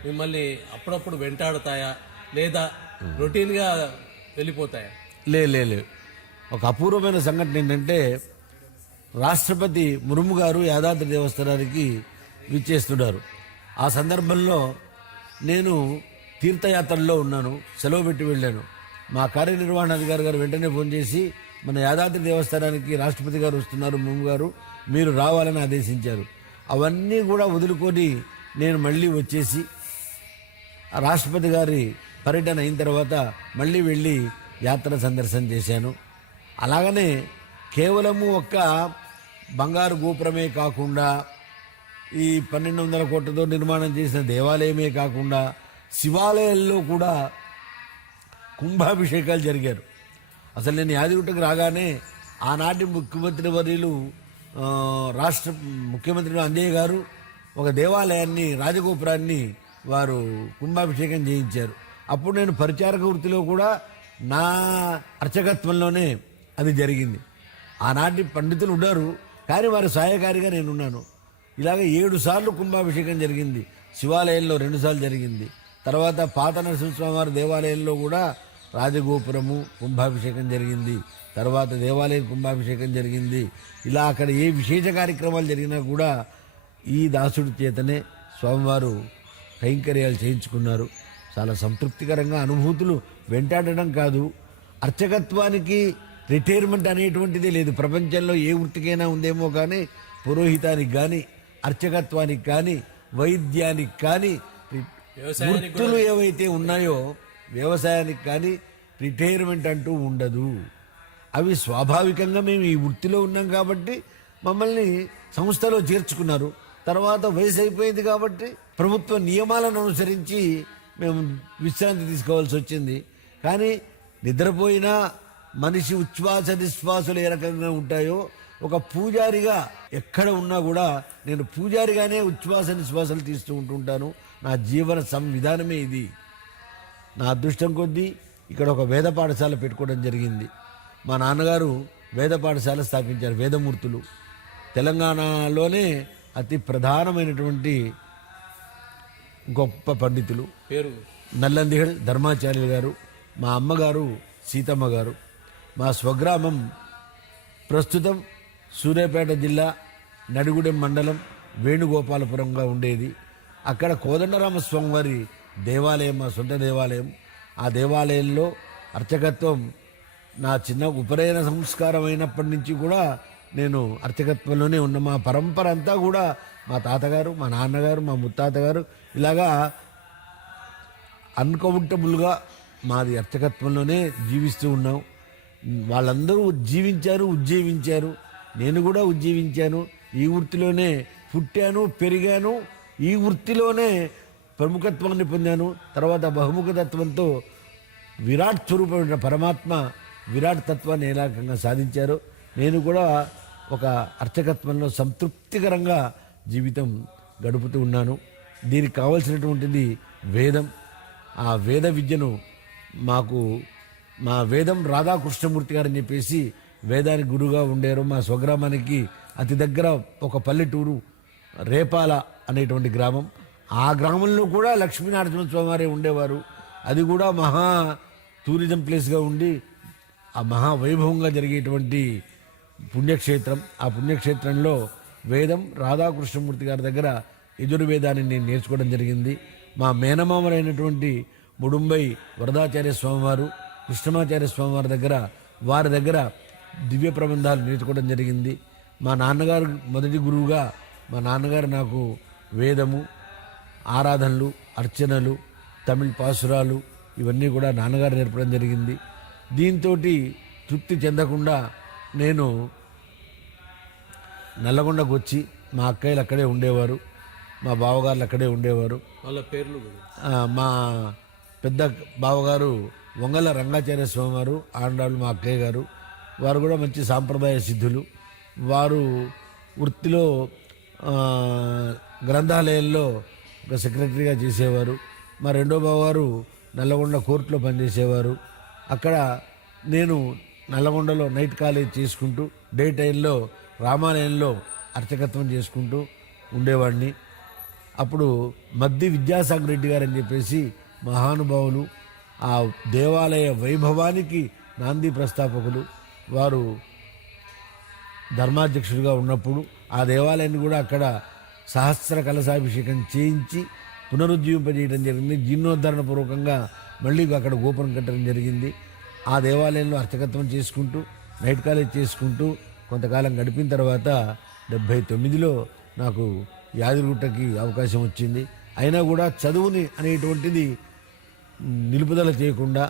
మిమ్మల్ని అప్పుడప్పుడు వెంటాడుతాయా లేదా రొటీన్గా వెళ్ళిపోతాయా? లే ఒక అపూర్వమైన సంఘటన ఏంటంటే, రాష్ట్రపతి ముర్ము గారు యాదాద్రి దేవస్థానానికి విచ్చేస్తున్నారు. ఆ సందర్భంలో నేను తీర్థయాత్రల్లో ఉన్నాను, సెలవు పెట్టి వెళ్ళాను. మా కార్యనిర్వహణాధికారి గారు వెంటనే ఫోన్ చేసి, మన యాదాద్రి దేవస్థానానికి రాష్ట్రపతి గారు వస్తున్నారు ముర్ము గారు, మీరు రావాలని ఆదేశించారు. అవన్నీ కూడా వదులుకొని నేను మళ్ళీ వచ్చేసి ఆ రాష్ట్రపతి గారి పర్యటన అయిన తర్వాత మళ్ళీ వెళ్ళి యాత్ర సందర్శన చేశాను. అలాగనే కేవలము ఒక్క బంగారు గోపురమే కాకుండా, ఈ 1200 కోట్లతో నిర్మాణం చేసిన దేవాలయమే కాకుండా శివాలయాల్లో కూడా కుంభాభిషేకాలు జరిగారు. అసలు నేను యాదగిరిగుట్టకు రాగానే ఆనాటి ముఖ్యమంత్రి వర్యులు, రాష్ట్ర ముఖ్యమంత్రి అంజయ్య గారు ఒక దేవాలయాన్ని, రాజగోపురాన్ని వారు కుంభాభిషేకం చేయించారు. అప్పుడు నేను పరిచారక వృత్తిలో కూడా నా అర్చకత్వంలోనే అది జరిగింది. ఆనాటి పండితులు ఉన్నారు, కానీ వారి సహాయకారిగా నేనున్నాను. ఇలాగ 7 సార్లు కుంభాభిషేకం జరిగింది. శివాలయంలో 2 సార్లు జరిగింది. తర్వాత పాత నరసింహస్వామివారి దేవాలయంలో కూడా రాజగోపురము కుంభాభిషేకం జరిగింది. తర్వాత దేవాలయం కుంభాభిషేకం జరిగింది. ఇలా అక్కడ ఏ విశేష కార్యక్రమాలు జరిగినా కూడా ఈ దాసుడి చేతనే స్వామివారు కైంకర్యాలు చేయించుకున్నారు. చాలా సంతృప్తికరంగా అనుభూతులు వెంటాడడం కాదు, అర్చకత్వానికి రిటైర్మెంట్ అనేటువంటిదే లేదు. ప్రపంచంలో ఏ వృత్తికైనా ఉందేమో కానీ పురోహితానికి కానీ, అర్చకత్వానికి కానీ, వైద్యానికి కానీ, వృత్తులు ఏవైతే ఉన్నాయో వ్యవసాయానికి కానీ రిటైర్మెంట్ అంటూ ఉండదు. అవి స్వాభావికంగా మేము ఈ వృత్తిలో ఉన్నాం కాబట్టి మమ్మల్ని సంస్థలో చేర్చుకున్నారు. తర్వాత వయసు అయిపోయింది కాబట్టి ప్రభుత్వ నియమాలను అనుసరించి మేము విశ్రాంతి తీసుకోవాల్సి వచ్చింది. కానీ నిద్రపోయినా మనిషి ఉచ్ఛ్వాస నిశ్వాసాలు ఏ రకంగా ఉంటాయో, ఒక పూజారిగా ఎక్కడ ఉన్నా కూడా నేను పూజారిగానే ఉచ్ఛ్వాస నిశ్వాసాలు తీస్తూ ఉంటుంటాను. నా జీవన సంవిధానమే ఇది. నా అదృష్టం కొద్దీ ఇక్కడ ఒక వేద పాఠశాల పెట్టుకోవడం జరిగింది. మా నాన్నగారు వేద పాఠశాల స్థాపించారు. వేదమూర్తులు తెలంగాణలోనే అతి ప్రధానమైనటువంటి గొప్ప పండితులు. పేరు నల్లందిగల్ ధర్మాచార్యులు గారు, మా అమ్మగారు సీతమ్మ గారు. మా స్వగ్రామం ప్రస్తుతం సూర్యాపేట జిల్లా నడిగూడెం మండలం వేణుగోపాలపురంగా ఉండేది. అక్కడ కోదండరామస్వామి వారి దేవాలయం మా సొంత దేవాలయం. ఆ దేవాలయంలో అర్చకత్వం నా చిన్న ఉపనయన సంస్కారం అయినప్పటి నుంచి కూడా నేను అర్చకత్వంలోనే ఉన్న. మా పరంపర అంతా కూడా మా తాతగారు, మా నాన్నగారు, మా ముత్తాతగారు ఇలాగా అన్కౌంటబుల్గా మాది అర్చకత్వంలోనే జీవిస్తూ ఉన్నాం. వాళ్ళందరూ జీవించారు, ఉజ్జీవించారు. నేను కూడా ఉజ్జీవించాను. ఈ వృత్తిలోనే పుట్టాను, పెరిగాను. ఈ వృత్తిలోనే ప్రముఖత్వాన్ని పొందాను. తర్వాత బహుముఖతత్వంతో విరాట్ స్వరూపమైన పరమాత్మ విరాట్ తత్వాన్ని ఏ రకంగా సాధించారో నేను కూడా ఒక అర్చకత్వంలో సంతృప్తికరంగా జీవితం గడుపుతూ ఉన్నాను. దీనికి కావలసినటువంటిది వేదం. ఆ వేద విద్యను మాకు మా వేదం రాధాకృష్ణమూర్తి గారు అని చెప్పేసి వేదానికి గురువుగా ఉండేరు. మా స్వగ్రామానికి అతి దగ్గర ఒక పల్లెటూరు రేపాల అనేటువంటి గ్రామం. ఆ గ్రామంలో కూడా లక్ష్మీనారాయణ స్వామి వారే ఉండేవారు. అది కూడా మహా టూరిజం ప్లేస్గా ఉండి ఆ మహావైభవంగా జరిగేటువంటి పుణ్యక్షేత్రం. ఆ పుణ్యక్షేత్రంలో వేదం రాధాకృష్ణమూర్తి గారి దగ్గర యజుర్వేదాన్ని నేను నేర్చుకోవడం జరిగింది. మా మేనమామలైనటువంటి ముడుంబై వరదాచార్య స్వామివారు, కృష్ణమాచార్య స్వామివారి దగ్గర వారి దగ్గర దివ్య ప్రబంధాలు నేర్చుకోవడం జరిగింది. మా నాన్నగారు మొదటి గురువుగా మా నాన్నగారు నాకు వేదము, ఆరాధనలు, అర్చనలు, తమిళ్ పాసురాలు ఇవన్నీ కూడా నాన్నగారు నేర్పడం జరిగింది. దీంతో తృప్తి చెందకుండా నేను నల్లగొండకు వచ్చి మా అక్కయ్యలు అక్కడే ఉండేవారు, మా బావగారులు అక్కడే ఉండేవారు. వాళ్ళ పేర్లు కూడా మా పెద్ద బావగారు వంగల రంగాచార్య స్వామి వారు, ఆండాళ్ళు మా అక్కయ్య గారు. వారు కూడా మంచి సాంప్రదాయ సిద్ధులు. వారు వృత్తిలో గ్రంథాలయంలో ఒక సెక్రటరీగా చేసేవారు. మా రెండో బావగారు నల్లగొండ కోర్టులో పనిచేసేవారు. అక్కడ నేను నల్లగొండలో నైట్ కాలేజ్ చేసుకుంటూ డే టైంలో రామాలయంలో అర్చకత్వం చేసుకుంటూ ఉండేవాడిని. అప్పుడు మద్ది విద్యాసాగర్ రెడ్డి గారు అని చెప్పేసి మహానుభావులు, ఆ దేవాలయ వైభవానికి నాంది ప్రస్థాపకులు. వారు ధర్మాధ్యక్షుడిగా ఉన్నప్పుడు ఆ దేవాలయాన్ని కూడా అక్కడ సహస్ర కలశాభిషేకం చేయించి పునరుజ్జీవింపజేయడం జరిగింది. జీర్ణోద్ధరణ పూర్వకంగా మళ్ళీ అక్కడ గోపురం కట్టడం జరిగింది. ఆ దేవాలయంలో అర్చకత్వం చేసుకుంటూ నైట్ కాలేజ్ చేసుకుంటూ కొంతకాలం గడిపిన తర్వాత 79లో నాకు యాదగిరిగుట్టకి అవకాశం వచ్చింది. అయినా కూడా చదువుని అనేటువంటిది నిలుపుదల చేయకుండా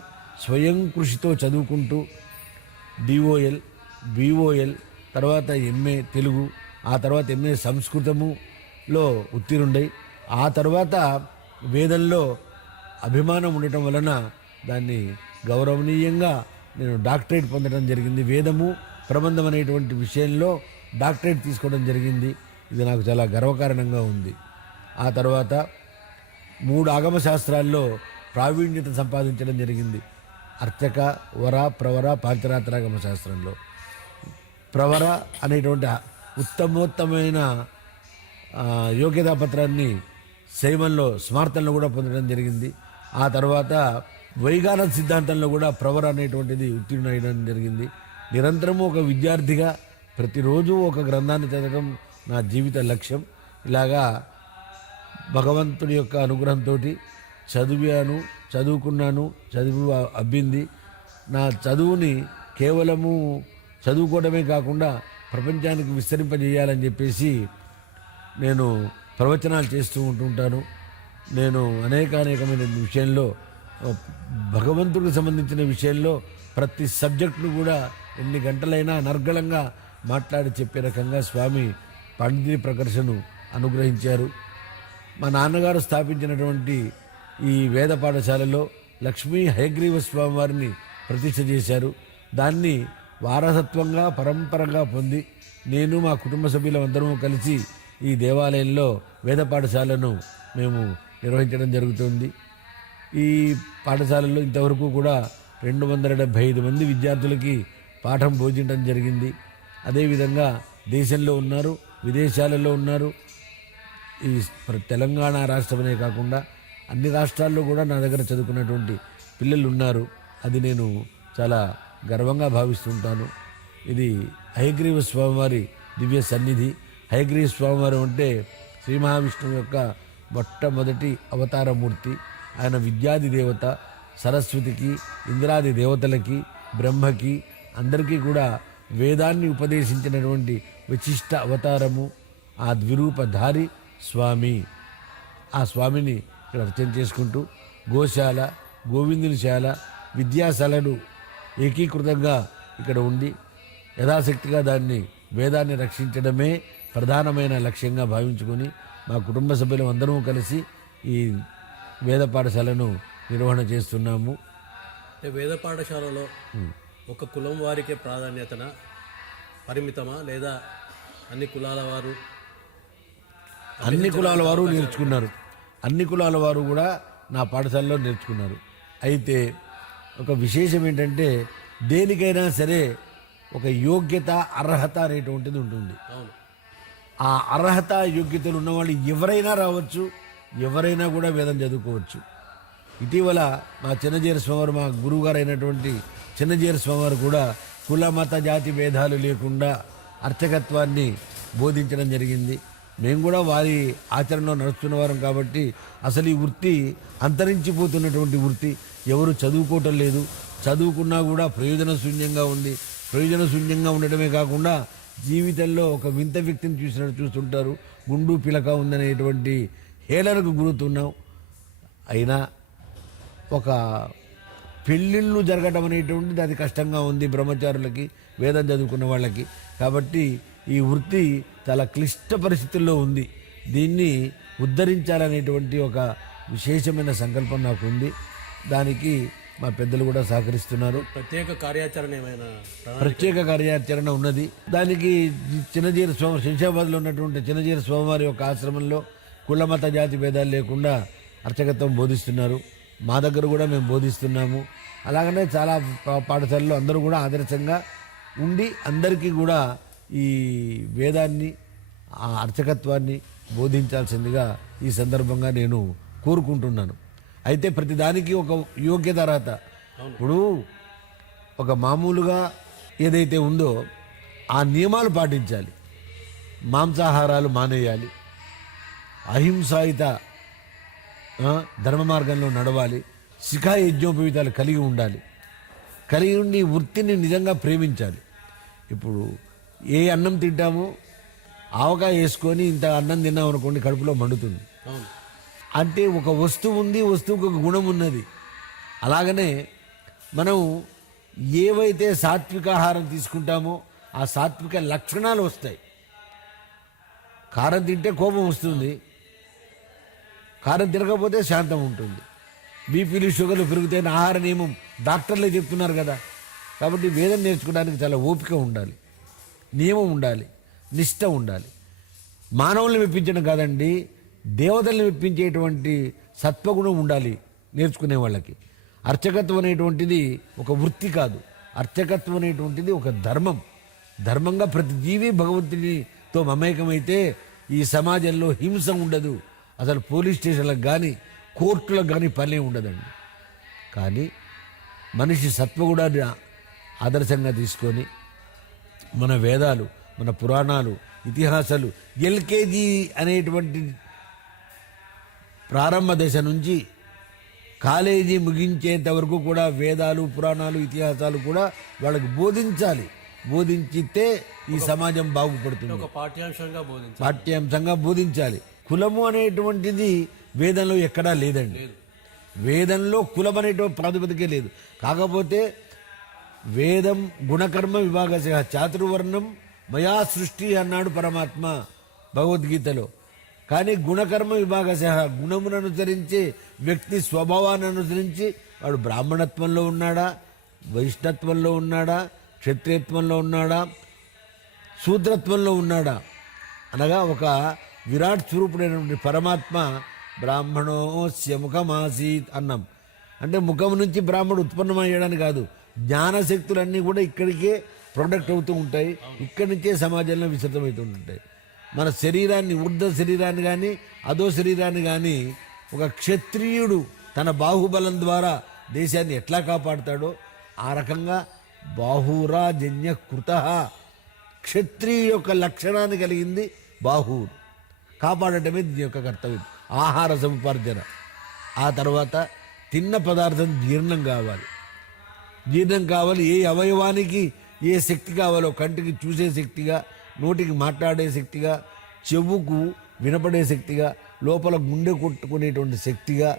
స్వయం కృషితో చదువుకుంటూ డిఓఎల్, బిఓఎల్, తర్వాత ఎంఏ తెలుగు, ఆ తర్వాత ఎంఏ సంస్కృతములో ఉత్తీర్ణుడై ఆ తర్వాత వేదంలో అభిమానం ఉండటం వలన దాన్ని గౌరవనీయంగా నేను డాక్టరేట్ పొందడం జరిగింది. వేదము ప్రబంధం అనేటువంటి విషయంలో డాక్టరేట్ తీసుకోవడం జరిగింది. ఇది నాకు చాలా గర్వకారణంగా ఉంది. ఆ తర్వాత 3 ఆగమ శాస్త్రాల్లో ప్రావీణ్యత సంపాదించడం జరిగింది. అర్చక, వర, ప్రవర, పాంచరాత్రాగమ శాస్త్రంలో ప్రవర అనేటువంటి ఉత్తమోత్తమైన యోగ్యతా పత్రాన్ని శైవంలో స్మార్తంలో కూడా పొందడం జరిగింది. ఆ తర్వాత వైగానత సిద్ధాంతంలో కూడా ప్రవర అనేటువంటిది ఉత్తీర్ణ అయ్యడం జరిగింది. నిరంతరము ఒక విద్యార్థిగా ప్రతిరోజు ఒక గ్రంథాన్ని చదవడం నా జీవిత లక్ష్యం. ఇలాగా భగవంతుడి యొక్క అనుగ్రహంతో చదివాను, చదువుకున్నాను, చదువు అబ్బింది. నా చదువుని కేవలము చదువుకోవడమే కాకుండా ప్రపంచానికి విస్తరింపజేయాలని చెప్పేసి నేను ప్రవచనాలు చేస్తూ ఉంటుంటాను. నేను అనేకమైన విషయంలో భగవంతుడికి సంబంధించిన విషయంలో ప్రతి సబ్జెక్టును కూడా ఎన్ని గంటలైనా అనర్గళంగా మాట్లాడి చెప్పే రకంగా స్వామి పండితుని ప్రకర్షను అనుగ్రహించారు. మా నాన్నగారు స్థాపించినటువంటి ఈ వేద పాఠశాలలో లక్ష్మీ హయగ్రీవ స్వామి వారిని ప్రతిష్ఠ చేశారు. దాన్ని వారసత్వంగా పరంపరగా పొంది నేను మా కుటుంబ సభ్యులందరూ కలిసి ఈ దేవాలయంలో వేద పాఠశాలను మేము నిర్వహించడం జరుగుతుంది. ఈ పాఠశాలలో ఇంతవరకు కూడా 275 మంది విద్యార్థులకి పాఠం బోధించడం జరిగింది. అదేవిధంగా దేశంలో ఉన్నారు, విదేశాలలో ఉన్నారు. ఈ తెలంగాణ రాష్ట్రమనే కాకుండా అన్ని రాష్ట్రాల్లో కూడా నా దగ్గర చదువుకున్నటువంటి పిల్లలు ఉన్నారు. అది నేను చాలా గర్వంగా భావిస్తుంటాను. ఇది హయగ్రీవ స్వామివారి దివ్య సన్నిధి. హయగ్రీవ స్వామివారు అంటే శ్రీ మహావిష్ణువు యొక్క మొట్టమొదటి అవతారమూర్తి. ఆయన విద్యాది దేవత. సరస్వతికి, ఇంద్రాది దేవతలకి, బ్రహ్మకి అందరికీ కూడా వేదాన్ని ఉపదేశించినటువంటి విశిష్ట అవతారము. ఆ ద్విరూపధారి స్వామి. ఆ స్వామిని ఇక్కడ అర్చన చేసుకుంటూ గోశాల, గోవిందునిశాల, విద్యాశాలలు ఏకీకృతంగా ఇక్కడ ఉండి యథాశక్తిగా దాన్ని వేదాన్ని రక్షించడమే ప్రధానమైన లక్ష్యంగా భావించుకొని మా కుటుంబ సభ్యులు అందరం కలిసి ఈ వేద పాఠశాలను నిర్వహణ చేస్తున్నాము. వేద పాఠశాలలో ఒక కులం వారికే ప్రాధాన్యతన పరిమితమా, లేదా అన్ని కులాల వారు? అన్ని కులాల వారు నేర్చుకున్నారు. అన్ని కులాల వారు కూడా నా పాఠశాలలో నేర్చుకున్నారు. అయితే ఒక విశేషం ఏంటంటే దేనికైనా సరే ఒక యోగ్యత, అర్హత అనేటువంటిది ఉంటుంది. అవును. ఆ అర్హత, యోగ్యతలు ఉన్నవాళ్ళు ఎవరైనా రావచ్చు, ఎవరైనా కూడా వేదం చదువుకోవచ్చు. ఇటీవల మా చిన్నజీర స్వామివారు, మా గురువుగారు అయినటువంటి చిన్నజీర స్వామివారు కూడా కుల మత జాతి భేదాలు లేకుండా అర్చకత్వాన్ని బోధించడం జరిగింది. మేము కూడా వారి ఆచరణలో నడుస్తున్న వారం కాబట్టి అసలు ఈ వృత్తి అంతరించిపోతున్నటువంటి వృత్తి. ఎవరు చదువుకోవటం లేదు, చదువుకున్నా కూడా ప్రయోజన శూన్యంగా ఉంది. ప్రయోజన శూన్యంగా ఉండటమే కాకుండా జీవితంలో ఒక వింత వ్యక్తిని చూస్తుంటారు. గుండు పిలక ఉందనేటువంటి హేళనకు గురవుతున్నాం. అయినా ఒక పెళ్ళిళ్ళు జరగడం అనేటువంటిది అది కష్టంగా ఉంది బ్రహ్మచారులకి, వేదం చదువుకున్న వాళ్ళకి. కాబట్టి ఈ వృత్తి చాలా క్లిష్ట పరిస్థితుల్లో ఉంది. దీన్ని ఉద్ధరించాలనేటువంటి ఒక విశేషమైన సంకల్పం నాకు ఉంది. దానికి మా పెద్దలు కూడా సహకరిస్తున్నారు. ప్రత్యేక కార్యాచరణ ఏమైనా? ప్రత్యేక కార్యాచరణ ఉన్నది. దానికి చిన్నజీర స్వామి, శంషాబాద్లో ఉన్నటువంటి చిన్నజీర స్వామివారి యొక్క ఆశ్రమంలో కులమత జాతి భేదాలు లేకుండా అర్చకత్వం బోధిస్తున్నారు. మా దగ్గర కూడా మేము బోధిస్తున్నాము. అలాగనే చాలా పాఠశాలలో అందరూ కూడా ఆదర్శంగా ఉండి అందరికీ కూడా ఈ వేదాన్ని, ఆ అర్చకత్వాన్ని బోధించాల్సిందిగా ఈ సందర్భంగా నేను కోరుకుంటున్నాను. అయితే ప్రతిదానికి ఒక యోగ్యత, అర్హత. ఇప్పుడు ఒక మామూలుగా ఏదైతే ఉందో ఆ నియమాలు పాటించాలి. మాంసాహారాలు మానేయాలి, అహింసాయుత ధర్మ మార్గంలో నడవాలి, శిఖా యజ్ఞోపవీతాలు కలిగి ఉండాలి. కలిగి ఉండి వృత్తిని నిజంగా ప్రేమించాలి. ఇప్పుడు ఏ అన్నం తింటామో ఆవకాయ వేసుకొని ఇంత అన్నం తిన్నాం అనుకోండి, కడుపులో మండుతుంది. అంటే ఒక వస్తువు ఉంది, వస్తువుకు ఒక గుణం ఉన్నది. అలాగనే మనం ఏవైతే సాత్విక ఆహారం తీసుకుంటామో ఆ సాత్విక లక్షణాలు వస్తాయి. కారం తింటే కోపం వస్తుంది, కారం తినకపోతే శాంతం ఉంటుంది. బీపీలు, షుగర్లు పెరుగుతాయని ఆహార నియమం డాక్టర్లే చెప్తున్నారు కదా. కాబట్టి వేదం నేర్చుకోవడానికి చాలా ఓపిక ఉండాలి, నియమం ఉండాలి, నిష్ట ఉండాలి. మానవుల్ని మెప్పించడం కాదండి, దేవతల్ని మెప్పించేటువంటి సత్వగుణం ఉండాలి నేర్చుకునే వాళ్ళకి. అర్చకత్వం అనేటువంటిది ఒక వృత్తి కాదు, అర్చకత్వం అనేటువంటిది ఒక ధర్మం. ధర్మంగా ప్రతి జీవి భగవంతునితో మమేకమైతే ఈ సమాజంలో హింస ఉండదు. అసలు పోలీస్ స్టేషన్లకు కానీ కోర్టులకు కానీ పనే ఉండదండి. కానీ మనిషి సత్వగుణాన్ని ఆదర్శంగా తీసుకొని మన వేదాలు, మన పురాణాలు, ఇతిహాసాలు ఎల్కేజీ అనేటువంటి ప్రారంభ దశ నుంచి కాలేజీ ముగించేంత వరకు కూడా వేదాలు, పురాణాలు, ఇతిహాసాలు కూడా వాళ్ళకి బోధించాలి. బోధించితే ఈ సమాజం బాగుపడుతుంది. ఒక పాఠ్యాంశంగా పాఠ్యాంశంగా బోధించాలి. కులము అనేటువంటిది వేదంలో ఎక్కడా లేదండి. వేదంలో కులం అనేటువంటి ప్రాతిపదికే లేదు. కాకపోతే వేదం గుణకర్మ విభాగశ చాతుర్వర్ణం మయా సృష్టి అన్నాడు పరమాత్మ భగవద్గీతలో. కానీ గుణకర్మ విభాగశ, గుణమును అనుసరించి వ్యక్తి స్వభావాన్ని అనుసరించి వాడు బ్రాహ్మణత్వంలో ఉన్నాడా, వైష్ణత్వంలో ఉన్నాడా, క్షత్రియత్వంలో ఉన్నాడా, శూద్రత్వంలో ఉన్నాడా అనగా ఒక విరాట్ స్వరూపుడైనటువంటి పరమాత్మ బ్రాహ్మణోస్య ముఖమాసీత్ అన్నాం. అంటే ముఖం నుంచి బ్రాహ్మణుడు ఉత్పన్నమయ్యడానికి కాదు, జ్ఞానశక్తులన్నీ కూడా ఇక్కడికే ప్రొడక్ట్ అవుతూ ఉంటాయి, ఇక్కడి నుంచే సమాజంలో విస్తృతమవుతూ ఉంటాయి. మన శరీరాన్ని, ఊర్ధ్వ శరీరాన్ని కానీ అధో శరీరాన్ని కానీ ఒక క్షత్రియుడు తన బాహుబలం ద్వారా దేశాన్ని ఎట్లా కాపాడుతాడో ఆ రకంగా బాహురాజన్య కృత క్షత్రియ యొక్క లక్షణాన్ని కలిగింది బాహువుడు. కాపాడటమే దీని యొక్క కర్తవ్యం. ఆహార సముపార్జన, ఆ తర్వాత తిన్న పదార్థం జీర్ణం కావాలి. జీర్ణం కావాలి. ఏ అవయవానికి ఏ శక్తి కావాలో, కంటికి చూసే శక్తిగా, నోటికి మాట్లాడే శక్తిగా, చెవుకు వినపడే శక్తిగా, లోపల గుండె కొట్టుకునేటువంటి శక్తిగా,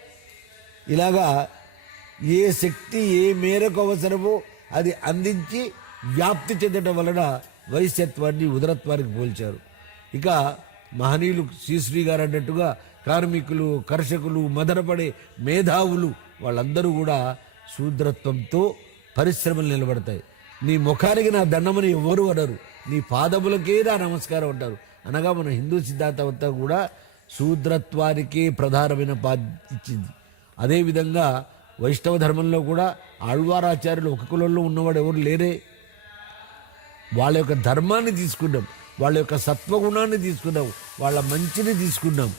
ఇలాగా ఏ శక్తి ఏ మేరకు అవసరమో అది అందించి వ్యాప్తి చెందడం వలన వైశ్యత్వాన్ని ఉదరత్వానికి పోల్చారు. ఇక మహనీయులు శ్రీశ్రీ గారు అన్నట్టుగా కార్మికులు, కర్షకులు, మదనపడే మేధావులు వాళ్ళందరూ కూడా శూద్రత్వంతో పరిశ్రమలు నిలబడతాయి. నీ ముఖానికి నా దండమని ఎవరు అనరు, నీ పాదములకే నా నమస్కారం అంటారు. అనగా మన హిందూ సిద్ధాంతం అంతా కూడా శూద్రత్వానికే ప్రధానమైన ఇచ్చింది. అదేవిధంగా వైష్ణవ ధర్మంలో కూడా ఆళ్వారాచార్యులు ఒక కులంలో ఉన్నవాడు ఎవరు లేరే. వాళ్ళ యొక్క ధర్మాన్ని తీసుకున్నాం, వాళ్ళ యొక్క సత్వగుణాన్ని తీసుకున్నాం, వాళ్ళ మంచిని తీసుకున్నాం.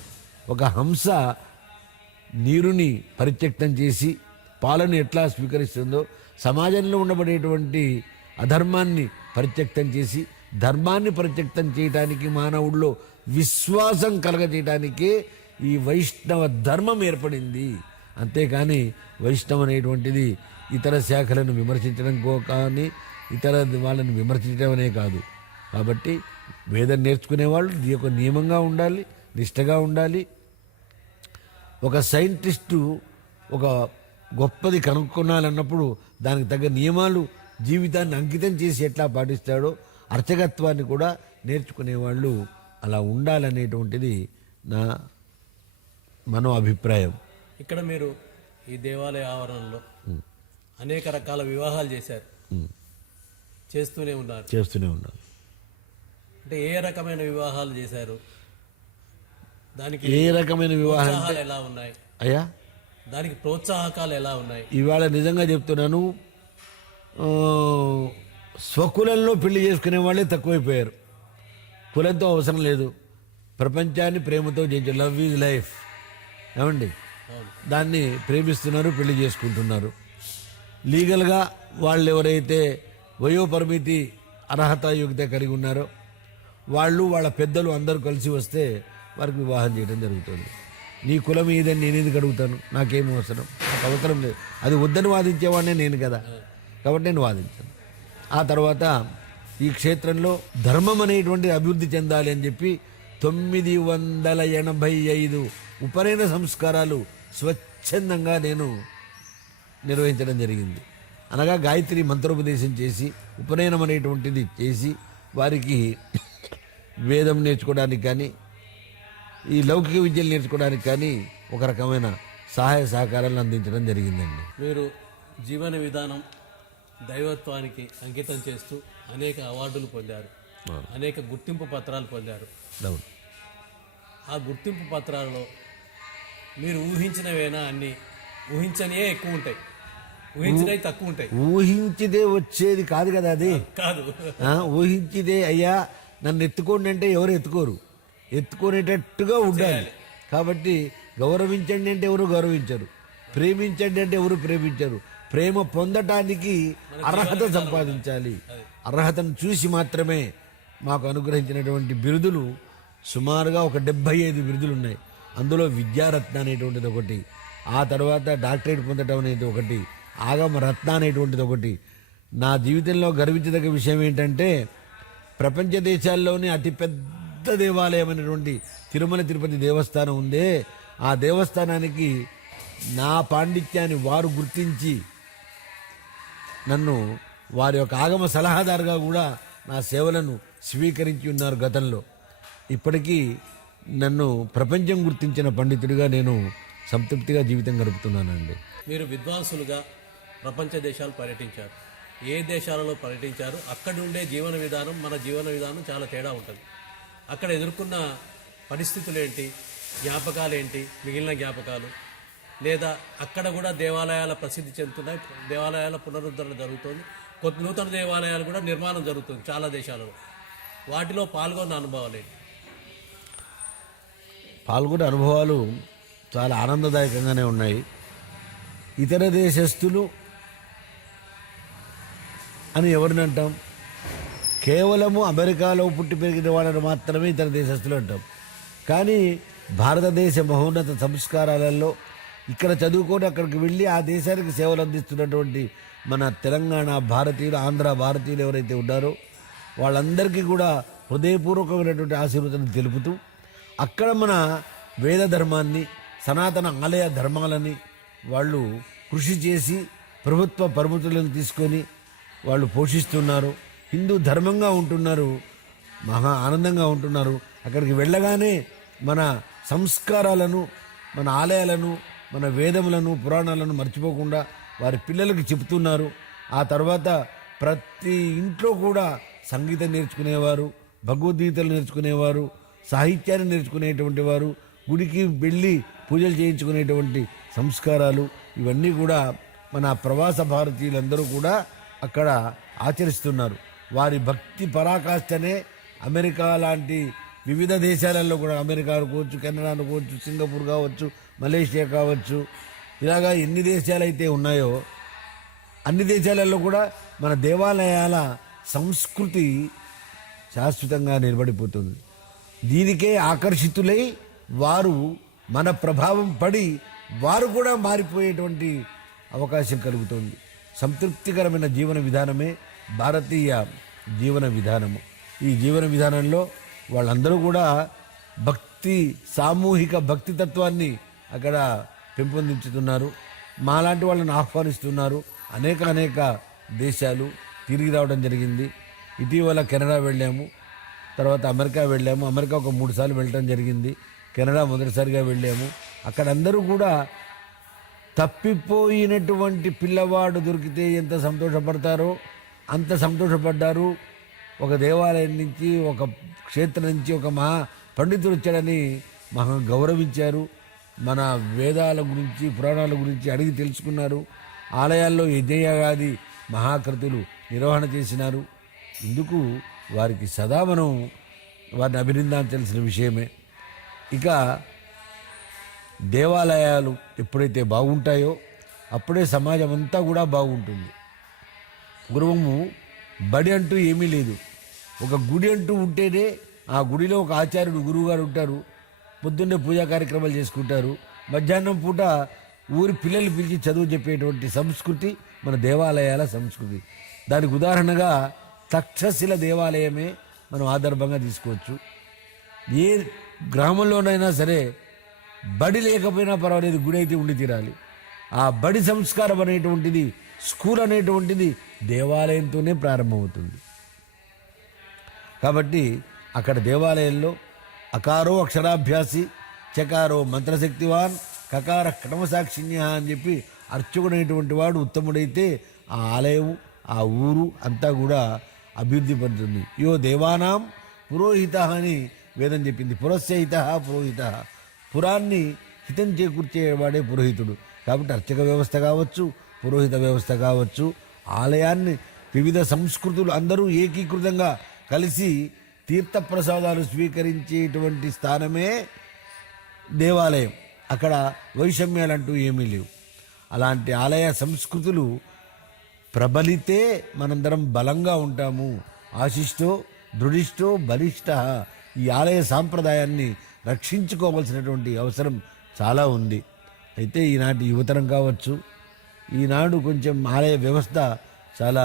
ఒక హంస నీరుని పరిత్యక్తం చేసి పాలను ఎట్లా స్వీకరిస్తుందో, సమాజంలో ఉండబడేటువంటి అధర్మాన్ని పరిత్యక్తం చేసి ధర్మాన్ని పరిత్యక్తం చేయడానికి, మానవుల్లో విశ్వాసం కలగజేయడానికే ఈ వైష్ణవ ధర్మం ఏర్పడింది. అంతేకాని వైష్ణవం అనేటువంటిది ఇతర శాఖలను విమర్శించడం కానీ ఇతర వాళ్ళని విమర్శించడం అనే కాదు. కాబట్టి వేదం నేర్చుకునేవాళ్ళు ఈ యొక్క నియమంగా ఉండాలి, నిష్టగా ఉండాలి. ఒక సైంటిస్టు ఒక గొప్పది కనుక్కొనాలన్నప్పుడు దానికి తగ్గ నియమాలు జీవితాన్ని అంకితం చేసి ఎట్లా పాటిస్తాడో అర్చకత్వాన్ని కూడా నేర్చుకునేవాళ్ళు అలా ఉండాలనేటువంటిది నా మనో అభిప్రాయం. ఇక్కడ మీరు ఈ దేవాలయ ఆవరణలో అనేక రకాల వివాహాలు చేశారు, చేస్తూనే ఉన్నారు. అంటే ఏ రకమైన వివాహాలు చేశారు? దానికి ఏ రకమైన వివాహం ప్రోత్సాహాలు ఎలా ఉన్నాయి అయ్యా? దానికి ప్రోత్సాహకాలు ఎలా ఉన్నాయి? ఇవాళ నిజంగా చెప్తున్నాను, స్వకులంలో పెళ్లి చేసుకునే వాళ్ళే తక్కువైపోయారు. కులంతో అవసరం లేదు, ప్రపంచాన్ని ప్రేమతో జయించారు. లవ్ ఈజ్ లైఫ్ ఏమండి, దాన్ని ప్రేమిస్తున్నారు, పెళ్లి చేసుకుంటున్నారు. లీగల్గా వాళ్ళు ఎవరైతే వయోపరిమితి అర్హత యోగ్యత కలిగి ఉన్నారో వాళ్ళు, వాళ్ళ పెద్దలు అందరూ కలిసి వస్తే వారికి వివాహం చేయడం జరుగుతుంది. నీ కులం ఏదని నేను ఎందుకు అడుగుతాను? నాకేం అవసరం? నాకు అవసరం లేదు. అది వద్దని వాదించేవాడినే నేను కదా, కాబట్టి నేను వాదించాను. ఆ తర్వాత ఈ క్షేత్రంలో ధర్మం అనేటువంటి అభివృద్ధి చెందాలి అని చెప్పి 985 ఉపనయన సంస్కారాలు స్వచ్ఛందంగా నేను నిర్వహించడం జరిగింది. అనగా గాయత్రి మంత్రోపదేశం చేసి ఉపనయనం అనేటువంటిది చేసి వారికి వేదం నేర్చుకోవడానికి కానీ ఈ లౌకిక విద్యలు నేర్చుకోవడానికి కానీ ఒక రకమైన సహాయ సహకారాలను అందించడం జరిగిందండి. మీరు జీవన విధానం దైవత్వానికి అంకితం చేస్తూ అనేక అవార్డులు పొందారు, అనేక గుర్తింపు పత్రాలు పొందారు. ఆ గుర్తింపు పత్రాలలో మీరు ఊహించినవేనా? అన్ని ఊహించనియే ఎక్కువ ఉంటాయి, ఊహించినవి తక్కువ ఉంటాయి. ఊహించిదే వచ్చేది కాదు కదా అది. కాదు, ఊహించిదే అయ్యా నన్ను ఎత్తుకోండి అంటే ఎవరు ఎత్తుకోరు, ఎత్తుకునేటట్టుగా ఉండాలి. కాబట్టి గౌరవించండి అంటే ఎవరు గౌరవించరు, ప్రేమించండి అంటే ఎవరు ప్రేమించరు. ప్రేమ పొందటానికి అర్హత సంపాదించాలి. అర్హతను చూసి మాత్రమే మాకు అనుగ్రహించినటువంటి బిరుదులు సుమారుగా ఒక 75 బిరుదులు ఉన్నాయి. అందులో విద్యారత్న అనేటువంటిది ఒకటి, ఆ తర్వాత డాక్టరేట్ పొందడం అనేది ఒకటి, ఆగమ రత్న అనేటువంటిది ఒకటి. నా జీవితంలో గర్వించదగ్గ విషయం ఏంటంటే ప్రపంచ దేశాల్లోనే అతిపెద్ద దేవాలయం అనేటువంటి తిరుమల తిరుపతి దేవస్థానం ఉందే, ఆ దేవస్థానానికి నా పాండిత్యాన్ని వారు గుర్తించి నన్ను వారి యొక్క ఆగమ సలహాదారుగా కూడా నా సేవలను స్వీకరించి ఉన్నారు గతంలో. ఇప్పటికీ నన్ను ప్రపంచం గుర్తించిన పండితుడిగా నేను సంతృప్తిగా జీవితం గడుపుతున్నానండి. మీరు విద్వాంసులుగా ప్రపంచ దేశాలు పర్యటించారు, ఏ దేశాలలో పర్యటించారు? అక్కడి ఉండే జీవన విధానం మన జీవన విధానం చాలా తేడా ఉంటుంది. అక్కడ ఎదుర్కొన్న పరిస్థితులు ఏంటి, జ్ఞాపకాలు ఏంటి, మిగిలిన జ్ఞాపకాలు, లేదా అక్కడ కూడా దేవాలయాల ప్రసిద్ధి చెందుతున్నాయి, దేవాలయాల పునరుద్ధరణ జరుగుతుంది, కొత్త నూతన దేవాలయాలు కూడా నిర్మాణం జరుగుతుంది చాలా దేశాలలో. వాటిలో పాల్గొన్న అనుభవాలు ఏంటి? పాల్గొన్న అనుభవాలు చాలా ఆనందదాయకంగానే ఉన్నాయి. ఇతర దేశస్థులు అని ఎవరిని అంటాం? కేవలము అమెరికాలో పుట్టి పెరిగిన వాళ్ళని మాత్రమే ఇతర దేశస్థులు అంటాం. కానీ భారతదేశ మహోన్నత సంస్కారాలలో ఇక్కడ చదువుకొని అక్కడికి వెళ్ళి ఆ దేశానికి సేవలు అందిస్తున్నటువంటి మన తెలంగాణ భారతీయులు, ఆంధ్ర భారతీయులు ఎవరైతే ఉన్నారో వాళ్ళందరికీ కూడా హృదయపూర్వకమైనటువంటి ఆశీర్వదం తెలుపుతూ అక్కడ మన వేద ధర్మాన్ని సనాతన ఆలయ ధర్మాలని వాళ్ళు కృషి చేసి ప్రభుత్వ పరిమితులను తీసుకొని వాళ్ళు పోషిస్తున్నారు. హిందూ ధర్మంగా ఉంటున్నారు, మహా ఆనందంగా ఉంటున్నారు. అక్కడికి వెళ్ళగానే మన సంస్కారాలను, మన ఆలయాలను, మన వేదములను, పురాణాలను మర్చిపోకుండా వారి పిల్లలకి చెబుతున్నారు. ఆ తర్వాత ప్రతి ఇంట్లో కూడా సంగీతం నేర్చుకునేవారు, భగవద్గీతలు నేర్చుకునేవారు, సాహిత్యాన్ని నేర్చుకునేటువంటి వారు, గుడికి వెళ్ళి పూజలు చేయించుకునేటువంటి సంస్కారాలు ఇవన్నీ కూడా మన ప్రవాస భారతీయులందరూ కూడా అక్కడ ఆచరిస్తున్నారు. వారి భక్తి పరాకాష్ఠనే అమెరికా లాంటి వివిధ దేశాలలో కూడా, అమెరికా అనుకోవచ్చు, కెనడా అనుకోవచ్చు, సింగపూర్ కావచ్చు, మలేషియా కావచ్చు, ఇలాగా ఎన్ని దేశాలైతే ఉన్నాయో అన్ని దేశాలలో కూడా మన దేవాలయాల సంస్కృతి శాశ్వతంగా నిలబడిపోతుంది. దీనికే ఆకర్షితులై వారు మన ప్రభావం పడి వారు కూడా మారిపోయేటువంటి అవకాశం కలుగుతుంది. సంతృప్తికరమైన జీవన విధానమే భారతీయ జీవన విధానము. ఈ జీవన విధానంలో వాళ్ళందరూ కూడా భక్తి, సామూహిక భక్తి తత్వాన్ని అక్కడ పెంపొందించుతున్నారు. మాలాంటి వాళ్ళని ఆహ్వానిస్తున్నారు. అనేక దేశాలు తిరిగి రావడం జరిగింది. ఇటీవల కెనడా వెళ్ళాము, తర్వాత అమెరికా వెళ్ళాము. అమెరికా ఒక 3 సార్లు వెళ్ళడం జరిగింది. కెనడా మొదటిసారిగా వెళ్ళాము. అక్కడ అందరూ కూడా తప్పిపోయినటువంటి పిల్లవాడు దొరికితే ఎంత సంతోషపడతారో అంత సంతోషపడ్డారు. ఒక దేవాలయం నుంచి, ఒక క్షేత్రం నుంచి ఒక మహా పండితుడు వచ్చాడని మహా గౌరవించారు. మన వేదాల గురించి, పురాణాల గురించి అడిగి తెలుసుకున్నారు. ఆలయాల్లో యజ్ఞయాగాది మహాకృతులు నిర్వహణ చేసినారు. ఇందుకు వారికి సదా మనం వారిని అభినందించాల్సిన విషయమే. ఇక దేవాలయాలు ఎప్పుడైతే బాగుంటాయో అప్పుడే సమాజం అంతా కూడా బాగుంటుంది. పూర్వము బడి అంటూ ఏమీ లేదు. ఒక గుడి అంటూ ఉంటేనే ఆ గుడిలో ఒక ఆచార్యుడు, గురువుగారు ఉంటారు. పొద్దున్నే పూజా కార్యక్రమాలు చేసుకుంటారు. మధ్యాహ్నం పూట ఊరి పిల్లలు పిలిచి చదువు చెప్పేటువంటి సంస్కృతి మన దేవాలయాల సంస్కృతి. దానికి ఉదాహరణగా తక్షశిల దేవాలయమే మనం ఆదర్భంగా తీసుకోవచ్చు. ఏ గ్రామంలోనైనా సరే బడి లేకపోయినా పర్వాలేదు, గుడి అయితే ఉండి తీరాలి. ఆ బడి సంస్కారం అనేటువంటిది, స్కూల్ అనేటువంటిది దేవాలయంతోనే ప్రారంభమవుతుంది. కాబట్టి అక్కడ దేవాలయంలో అకారో అక్షరాభ్యాసి, చకారో మంత్రశక్తివాన్, కకార క్రమసాక్షిణ్య అని చెప్పి అర్చకుడైనటువంటి వాడు ఉత్తముడైతే ఆ ఆలయం, ఆ ఊరు అంతా కూడా అభివృద్ధి పడుతుంది. యో దేవానాం పురోహిత అని వేదం చెప్పింది. పురస్యహిత పురోహిత, పురాన్ని హితం చేకూర్చేవాడే పురోహితుడు. కాబట్టి అర్చక వ్యవస్థ కావచ్చు, పురోహిత వ్యవస్థ కావచ్చు, ఆలయాన్ని వివిధ సంస్కృతులు అందరూ ఏకీకృతంగా కలిసి తీర్థప్రసాదాలు స్వీకరించేటువంటి స్థానమే దేవాలయం. అక్కడ వైషమ్యాలంటూ ఏమీ లేవు. అలాంటి ఆలయ సంస్కృతులు ప్రబలితే మనందరం బలంగా ఉంటాము. ఆశిష్టో దృఢిష్టో బలిష్ట. ఈ ఆలయ సాంప్రదాయాన్ని రక్షించుకోవాల్సినటువంటి అవసరం చాలా ఉంది. అయితే ఈనాటి యువతరం కావచ్చు, ఈనాడు కొంచెం ఆలయ వ్యవస్థ చాలా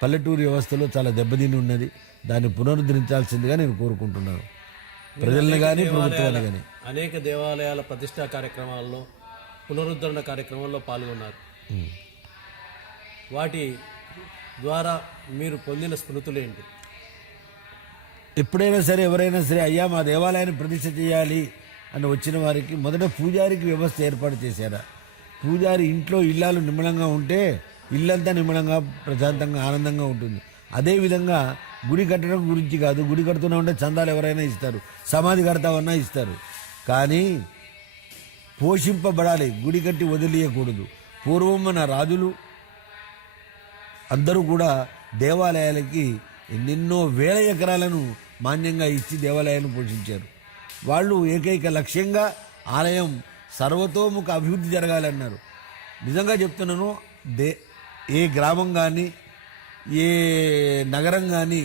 పల్లెటూరు వ్యవస్థలో చాలా దెబ్బతిని ఉన్నది. దాన్ని పునరుద్ధరించాల్సిందిగా నేను కోరుకుంటున్నాను, ప్రజల్ని కానీ ప్రభుత్వాన్ని కానీ. అనేక దేవాలయాల ప్రతిష్టా కార్యక్రమాల్లో, పునరుద్ధరణ కార్యక్రమాల్లో పాల్గొన్నారు. వాటి ద్వారా మీరు పొందిన స్మృతులేంటి? ఎప్పుడైనా సరే, ఎవరైనా సరే, అయ్యా మా దేవాలయాన్ని ప్రతిష్ఠ చేయాలి అని వచ్చిన వారికి మొదట పూజారికి వ్యవస్థ ఏర్పాటు చేశారా? పూజారి ఇంట్లో ఇల్లాలు నిమ్మలంగా ఉంటే ఇల్లంతా నిమ్మలంగా, ప్రశాంతంగా, ఆనందంగా ఉంటుంది. అదేవిధంగా గుడి కట్టడం గురించి కాదు, గుడి కడుతూనే ఉంటే చందాలు ఎవరైనా ఇస్తారు, సమాధి కడతామన్నా ఇస్తారు. కానీ పోషింపబడాలి, గుడి కట్టి వదిలేయకూడదు. పూర్వం మన రాజులు అందరూ కూడా దేవాలయాలకి ఎన్నెన్నో వేల ఎకరాలను మాన్యంగా ఇచ్చి దేవాలయాన్ని పోషించారు. వాళ్ళు ఏకైక లక్ష్యంగా ఆలయం సర్వతోముఖ అభివృద్ధి జరగాలన్నారు. నిజంగా చెప్తున్నాను, ఏ గ్రామం కానీ, ఏ నగరం కానీ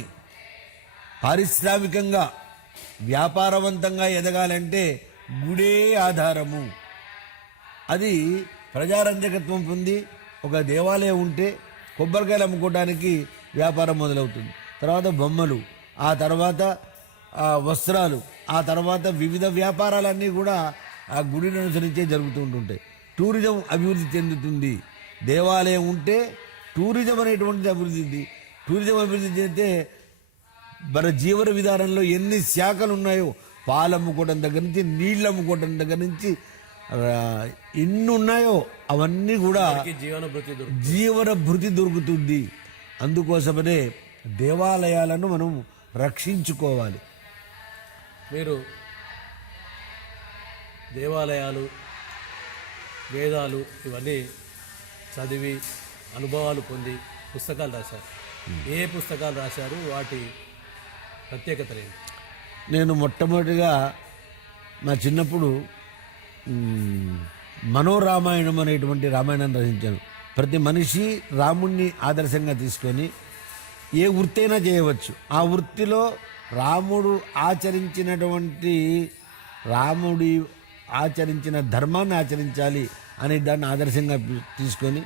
పారిశ్రామికంగా వ్యాపారవంతంగా ఎదగాలంటే గుడే ఆధారము. అది ప్రజారంజకత్వం పొంది ఒక దేవాలయం ఉంటే కొబ్బరికాయలు అమ్ముకోవడానికి వ్యాపారం మొదలవుతుంది. తర్వాత బొమ్మలు, ఆ తర్వాత వస్త్రాలు, ఆ తర్వాత వివిధ వ్యాపారాలన్నీ కూడా ఆ గుడిని అనుసరించే జరుగుతూ ఉంటుంటాయి. టూరిజం అభివృద్ధి చెందుతుంది. దేవాలయం ఉంటే టూరిజం అనేటువంటిది అభివృద్ధి. టూరిజం అభివృద్ధి చెందితే మన జీవన విధానంలో ఎన్ని శాఖలు ఉన్నాయో, పాలు అమ్ముకోవడం దగ్గర నుంచి, నీళ్ళు అమ్ముకోవడం దగ్గర నుంచి ఎన్ని ఉన్నాయో అవన్నీ కూడా జీవన భృతి దొరుకుతుంది. అందుకోసమనే దేవాలయాలను మనం రక్షించుకోవాలి. మీరు దేవాలయాలు, వేదాలు ఇవన్నీ చదివి అనుభవాలు పొంది పుస్తకాలు రాశారు. ఏ పుస్తకాలు రాశారు? వాటి ప్రత్యేకతలు ఏంటి? నేను మొట్టమొదటిగా నా చిన్నప్పుడు మనోరామాయణం అనేటువంటి రామాయణాన్ని రచించాను. ప్రతి మనిషి రాముణ్ణి ఆదర్శంగా తీసుకొని ఏ వృత్తైనా చేయవచ్చు. ఆ వృత్తిలో రాముడు ఆచరించిన ధర్మాన్ని ఆచరించాలి అనే దాన్ని ఆదర్శంగా తీసుకొని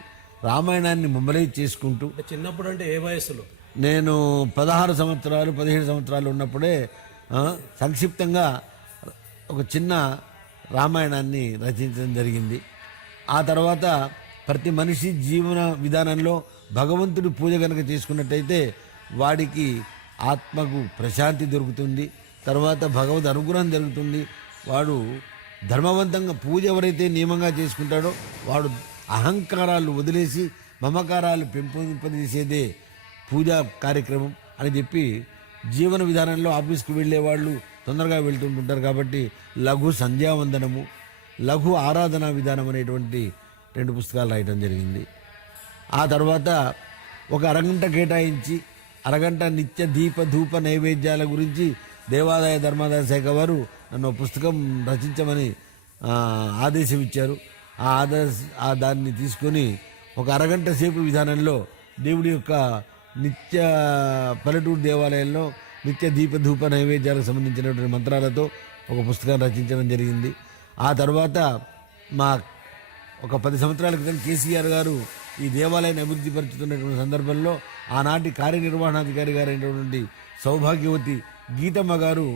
రామాయణాన్ని మొబలైజ్ చేసుకుంటూ, చిన్నప్పుడు అంటే ఏ వయసులో? నేను 16 సంవత్సరాలు 17 సంవత్సరాలు ఉన్నప్పుడే సంక్షిప్తంగా ఒక చిన్న రామాయణాన్ని రచించడం జరిగింది. ఆ తర్వాత ప్రతి మనిషి జీవన విధానంలో భగవంతుడి పూజ కనుక చేసుకున్నట్టయితే వాడికి ఆత్మకు ప్రశాంతి దొరుకుతుంది. తర్వాత భగవద్ అనుగ్రహం జరుగుతుంది. వాడు ధర్మవంతంగా పూజ ఎవరైతే నియమంగా చేసుకుంటాడో వాడు అహంకారాలు వదిలేసి మమకారాలు పెంపొందింపజేసేదే పూజా కార్యక్రమం అని చెప్పి, జీవన విధానంలో ఆఫీస్కి వెళ్ళే వాళ్ళు తొందరగా వెళ్తుంటుంటారు కాబట్టి లఘు సంధ్యావందనము, లఘు ఆరాధనా విధానం అనేటువంటి 2 పుస్తకాలు రాయటం జరిగింది. ఆ తర్వాత ఒక అరగంట కేటాయించి అరగంట నిత్య దీప ధూప నైవేద్యాల గురించి దేవాదాయ ధర్మాదాయ శాఖ వారు నన్ను పుస్తకం రచించమని ఆదేశం ఇచ్చారు. దాన్ని తీసుకొని ఒక అరగంట సేపు విధానంలో దేవుడి యొక్క నిత్య పల్లెటూరు దేవాలయంలో నిత్య దీప ధూప నైవేద్యాలకు సంబంధించినటువంటి మంత్రాలతో ఒక పుస్తకాన్ని రచించడం జరిగింది. ఆ తర్వాత ఒక 10 సంవత్సరాల క్రితం కేసీఆర్ గారు ఈ దేవాలయాన్ని అభివృద్ధి పరుచుతున్నటువంటి సందర్భంలో ఆనాటి కార్యనిర్వహణాధికారి గారైనటువంటి సౌభాగ్యవతి గీతమ్మ గారు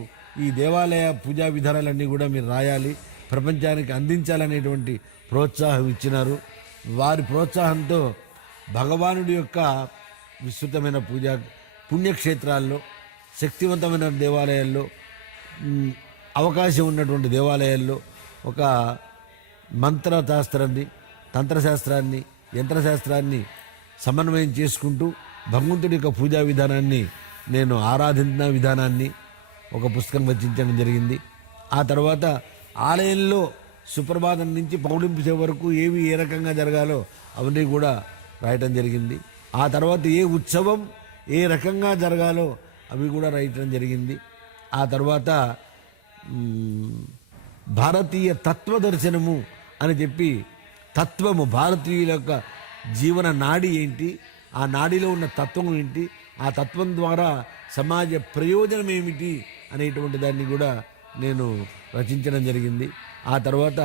ఈ దేవాలయ పూజా విధానాలన్నీ కూడా మీరు రాయాలి, ప్రపంచానికి అందించాలనేటువంటి ప్రోత్సాహం ఇచ్చినారు. వారి ప్రోత్సాహంతో భగవానుడి యొక్క విస్తృతమైన పూజా పుణ్యక్షేత్రాల్లో, శక్తివంతమైన దేవాలయాల్లో, అవకాశం ఉన్నటువంటి దేవాలయాల్లో ఒక మంత్రశాస్త్రాన్ని, తంత్రశాస్త్రాన్ని, యంత్రశాస్త్రాన్ని సమన్వయం చేసుకుంటూ భగవంతుడి యొక్క పూజా విధానాన్ని, నేను ఆరాధించిన విధానాన్ని ఒక పుస్తకం రచించడం జరిగింది. ఆ తర్వాత ఆలయంలో సుప్రభాతం నుంచి పౌడింపు సేవ వరకు ఏవి ఏ రకంగా జరగాలో అవన్నీ కూడా రాయటం జరిగింది. ఆ తర్వాత ఏ ఉత్సవం ఏ రకంగా జరగాలో అవి కూడా రాయటం జరిగింది. ఆ తర్వాత భారతీయ తత్వదర్శనము అని చెప్పి, తత్వము భారతీయుల యొక్క జీవన నాడి ఏంటి, ఆ నాడిలో ఉన్న తత్వం ఏంటి, ఆ తత్వం ద్వారా సమాజ ప్రయోజనం ఏమిటి అనేటువంటి దాన్ని కూడా నేను రచించడం జరిగింది. ఆ తర్వాత